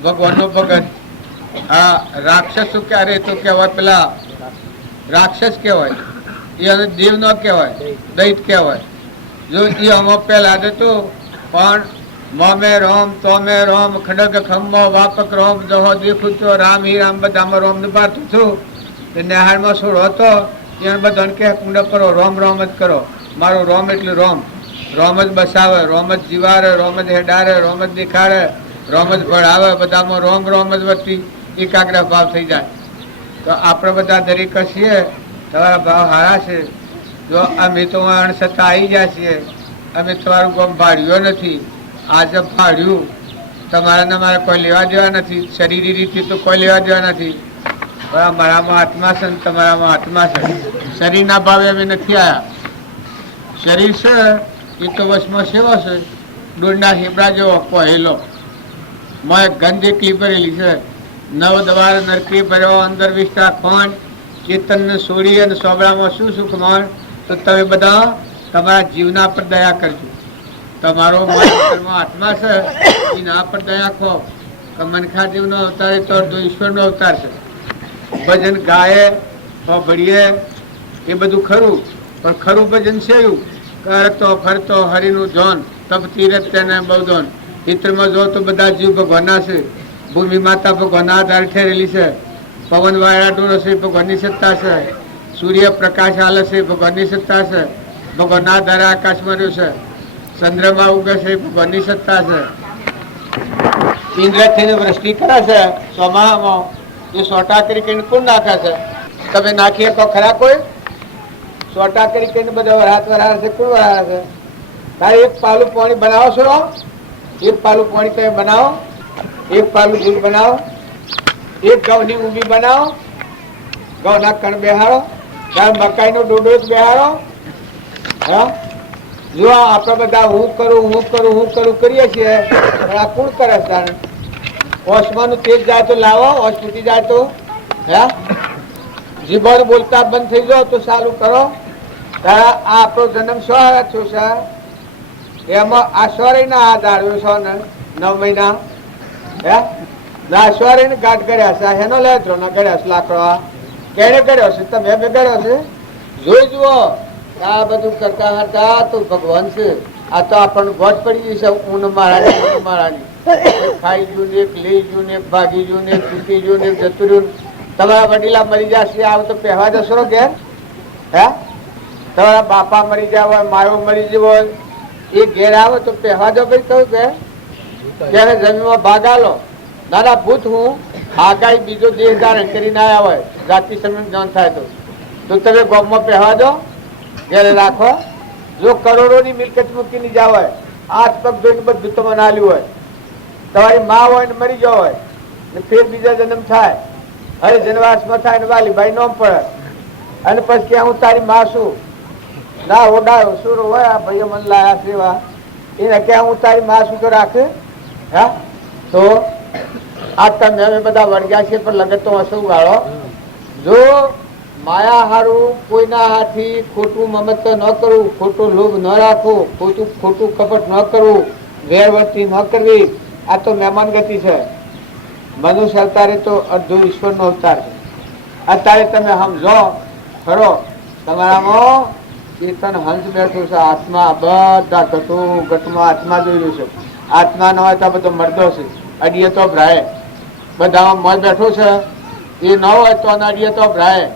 ભગવાનનો ભગત. આ રાક્ષસો ક્યારે તો કહેવાય પેલા રાક્ષસ કહેવાય, એ દેવ નો કહેવાય, દૈત કહેવાય. જો એ આમાં પહેલા જ હતું પણ મોમે રોમ તોમે રોમ ખડગ ખમ્મો વાપક રોમ દહો દેખું તો રામ હી રામ બધામાં રોમ દબાતું છું. નેહાળમાં સોળ હતો એને બધાને કે કુંડ કરો રોમ રોમ જ કરો. મારું રોમ એટલે રોમ. રોમ જ બસાવે, રોમ જ જીવાડે, રોમ જ હેડાડે, રોમ જ દેખાડે, રોમ જ ભણાવે. બધામાં રોમ રોમ જ વતી એકાગ્ર ભાવ થઈ જાય. તો આપણે બધા દરેક છીએ તમારા ભાવ હારા છે. જો અમે તો અણસત્તા આવી ગયા છીએ. અમે તમારું ગામ ભાડ્યો નથી. આજે ભાડ્યું તમારાને મારે કોઈ લેવા દેવા નથી. શરીરી રીતે તો કોઈ લેવા દેવા નથી. મારામાં આત્મા છે ને તમારામાં આત્મા છે. શરીરના ભાવે અમે નથી આવ્યા. શરીર છે એ તો વશમાં સેવા છે. ડોરના હેબરા જેવો પહેલો મોય ગંધ એકલી ભરેલી છે. નવ દ્વાર નરકી ભર્યો અંદર વિસ્તા કોણ ચેતનને છોડી અને સોબળામાં શું સુખ મળ. તો તમે બધા તમારા જીવના પર દયા કરજો. તમારો આત્મા છે એના પર દયા ખો. મનખા જીવનો અવતાર તો અડધો ઈશ્વરનો અવતાર છે. ભજન ગાય ભળીએ એ બધું ખરું, પણ ખરું ભજન છે એવું કરતો ફરતો હરિનું જોન તપ તીરથ તેને બૌદોન. ચિત્રમાં જો તો બધા જીવ ભગવાનના છે. ભૂમિ માતા ભગવાનના આધાર ઠેરેલી છે. પવન વાળા ડોરો છે ભગવાનની સત્તા છે. સૂર્ય પ્રકાશ આલે છે ભગવાનની સત્તા છે. ભગવાનના આધારે આકાશમાં રહ્યું છે. ચંદ્રમાં ઉગે છે ભગવાનની સત્તા છે. ઇન્દ્રથી વૃષ્ટિ કરે છે ચોમાહામાં એ સોટા કરી કઈ કોણ નાખે છે? તમે નાખીએ તો ખરા કોઈ? સોટા કરી કઈ બધા રાત વરાળ છે કોણ વરાળ છે? તારે એક પાલું પાણી બનાવો છો, એક પાલું પાણી તમે બનાવો, એક પાલું દૂધ બનાવો, એક ઘઉંની ઊંબી બનાવો, ઘઉંના કણ બેહાડો, ત્યારે મકાઈનો ડોડો જ બેહાડો. હા, જો આપણે બધા હું કરું કરીએ છીએ, પણ આ કોણ કરે તારે? ઓસમાનું તેજ જાય તો લાવો, ઓસ તૂટી જાય તો હે જીભોને બોલતા બંધ થઈ જાઓ તો ચાલુ કરો. તારા આ આપણો જન્મ શો થયો છે? એમાં આ સોરી ના હાથ આડ્યો છો ને 9 મહિના હે ના સોરી ને ગાંઠ કર્યા છે. હેનો લેત્રો ના કર્યા છે લાકડો કેને કર્યો છે? તમે બેગાડ્યો છે? જોઈ જુઓ આ બધું કરતા હતા તો ભગવાન છે. આ તો આપણને ગોઠ પડી ગઈ છે ઊન મારાની ખાઈ ગયું ને લઈ ગયું ને ભાગી ગયું ને તૂટી ગયું ને જતું રહ્યું. તમારા વડીલા મરી જશે આવ તો પહેવા જશો ઘેર હે? તમારા બાપા મરી ગયા હોય, માયો મરી ગયો હોય, એ ઘેર આવે તો પહેવા દો ભાઈ. કહ્યું કે ત્યારે જમીનમાં ભાગ આલો. નાના ભૂત હું આગાહી બીજો દેહ ધારણ કરીને આવ્યા હોય જાતિ સમય જાણ થાય તો તમે ગામમાં પહેવા દો, ઘેરે રાખો. જો કરોડોની મિલકત મૂકીને જાવ હોય, હાથ પગ ધોઈને બધું તમને આલ્યું હોય, તમારી મા હોય ને મરી ગયો હોય ને ફેર બીજા જન્મ થાય, હવે જન્માસમાં થાય ને વાલીભાઈ નોમ પડે અને પછી કે હું તારી માં છું ના ઓડાયો શું હોય આ ભાઈઓ મને લાયા સેવા એને કે હું તારી માં છું તો રાખે હા? તો આ તમે અમે બધા વળગ્યા છીએ પણ લગત તો હસું ગાળો. જો માયા હારું કોઈના હાથી ખોટું મમત ન કરવું, ખોટું લોભ ન રાખવું, ખોટું કપટ ન કરવું, વેરવર્તી ન કરવી. આ તો મહેમાન ગતિ છે. મનુષ્ય અવતારે તો અર્ધો ઈશ્વર નો અવતાર છે. અત્યારે તમે સમજો ખરો તમારામાં ચેતન હંસ બેઠું છે. આત્મા બધા ઘટમાં આત્મા જોઈ રહ્યું છે. આત્મા ન હોય તો બધો મરદો છે. અડીએ તો ભ્રાય બધામાં મોય બેઠો છે. એ ન હોય તો અડીએ તો ભ્રાય.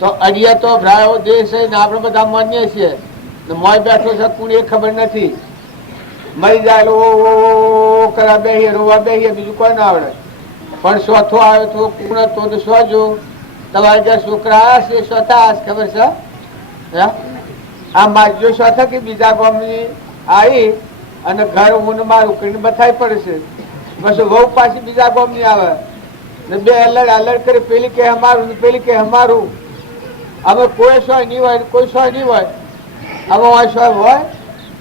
તો અડીએ તો ભ્રાયો દેશ છે ને આપણે બધા માનીએ છીએ. મોય બેઠો છે કોણ એ ખબર નથી. મરી જાય ઓ કરા બેહીએ રોવા બેહીએ બીજું કોઈ ના આવડે. પણ ચોથો આવ્યો તો કોણ હતો તો સોજો તમારે ઘર છોકરા છે સ્વતા ખબર છે? આ માજો સ્વતા કે બીજા ગામની આવી અને ઘર હું મારું કરીને બથાઈ પડે છે. બસ વહુ પાછી બીજા ગામની આવે ને બે અલડ કરે. પેલી કે અમારું ને પેલી કે અમારું. હવે કોઈ સોય નહીં હોય કોઈ સોય નહીં હોય. હવે હોય સોય હોય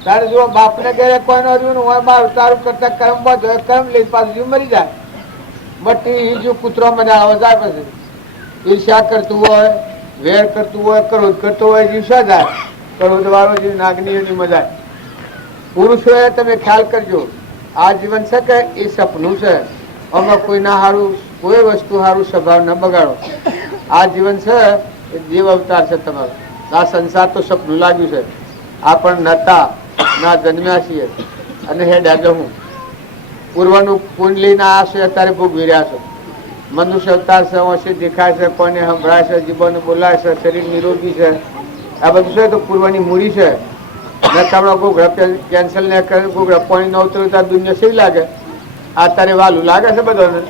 તારે જો બાપને ઘરે કોઈ ન રહ્યું હોય મારું તારું કરતા કર્મ બધો કર્મ લઈ પાછું મરી જાય. બટી જો કૂતરો મને આવે જાય પછી ઈર્ષ્યા કરતું હોય, વેર કરતું હોય, ક્રોધ કરતો હોય જીવસા જાય. ક્રોધ વાળો જીવ નાગનીઓની મજા. પુરુષોએ તમે ખ્યાલ કરજો આ જીવન છે કે એ સપનું છે. આમાં કોઈના હારું કોઈ વસ્તુ હારું સ્વભાવ ન બગાડો. આ જીવન છે એ દેવ અવતાર છે તમારો. આ સંસાર તો સપનું લાગ્યું છે. આ પણ નતા ના જન્મ્યા છીએ અને હેડ્યા જવું. પૂર્વનું પુણ્ય લઈને આ છે અત્યારે ભોગવી રહ્યા છો. મનુષ્ય અવતાર છે, ઓછી દેખાય છે, કોઈને સંભળાય છે, જીવન બોલાય છે, શરીર નિરોગી છે. આ બધું છે તો પૂર્વની મૂડી છે. તમને ગોગડા કેન્સલ ને ગોગડા પાણી ન ઉતર્યું તો દુનિયા સહી લાગે. આ તારે વાલું લાગે છે બધાને,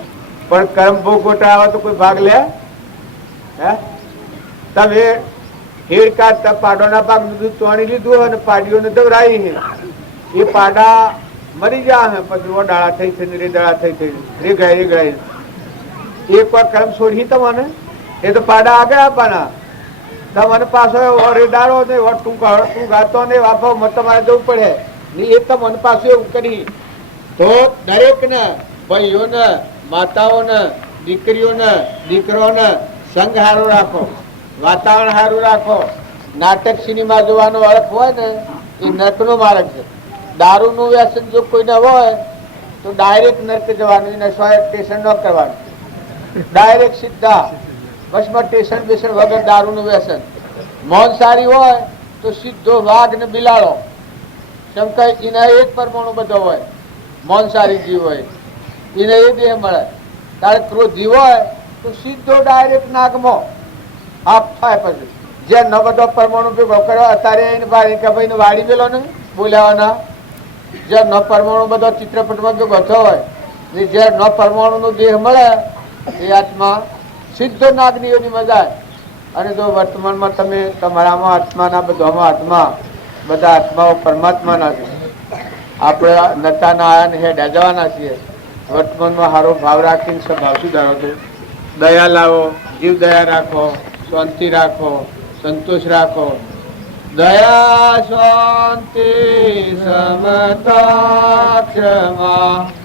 પણ કર્મ ભોગ ગોટા આવે તો કોઈ ભાગ લે? હે તમે હેડ કાઢતા પાડોના ભાગ દૂધ તોડી લીધું અને પાડીઓને દવરાઈ, એ પાડા મરી ગયા હે, પછી ડાળા થઈ થઈ રેદાળા થઈ થઈ રેગાય. એક વાર કર્મ છોડી તમને એ તો પાડા આગળ આપવાના. તમને પાછો રેડાળો ને તું ગાતો ને વાપો તમારે જવું પડે. એ તમને પાછું એવું કરી તો દરેક ને ભાઈઓને, માતાઓને, દીકરીઓને, દીકરોને સંગ સારું રાખો, વાતાવરણ સારું રાખો. નાટક સિનેમા જોવાનો અર્થ હોય ને એ નર્કનો માર્ગ છે. દારૂનું વ્યસન જો કોઈને હોય તો ડાયરેક્ટ નર્ક જવાનું, એને સ્ટેશન ન કરવાનું, ડાયરેક્ટ સીધા બસમાં ટેશન બેસન વગર દારૂનું વ્યસન. મૌનસારી હોય તો સીધો વાઘ ને બિલાડો, કેમ કે એના એક પરમાણુ બધો હોય. મૌનસારી જીવ હોય એને એ દેહ મળે. તારે ક્રોધી હોય તો સીધો ડાયરેક્ટ નાગમાં આપ થાય. પછી જે ન બધો પરમાણુ ભેગો કર્યો અત્યારે એને ભાઈ કે ભાઈ વાડી પેલો ને બોલાવાના. જે ન પરમાણુ બધો ચિત્રપટમાં ભેગો થયો હોય, જે ન પરમાણુ નો દેહ મળે એ આત્મા સીધો નાગનીઓની મજા. અને જો વર્તમાનમાં તમે તમારામાં આત્માના બધામાં આત્મા, બધા આત્માઓ પરમાત્માના છે. આપણે નતાના આયા ને હેડા જવાના છીએ. વર્તમાનમાં સારો ભાવ રાખીને સ્વભાવ સુધારો છો. દયા લાવો, જીવ દયા રાખો, શાંતિ રાખો, સંતોષ રાખો. દયા શાંતિ સમતા ક્ષમા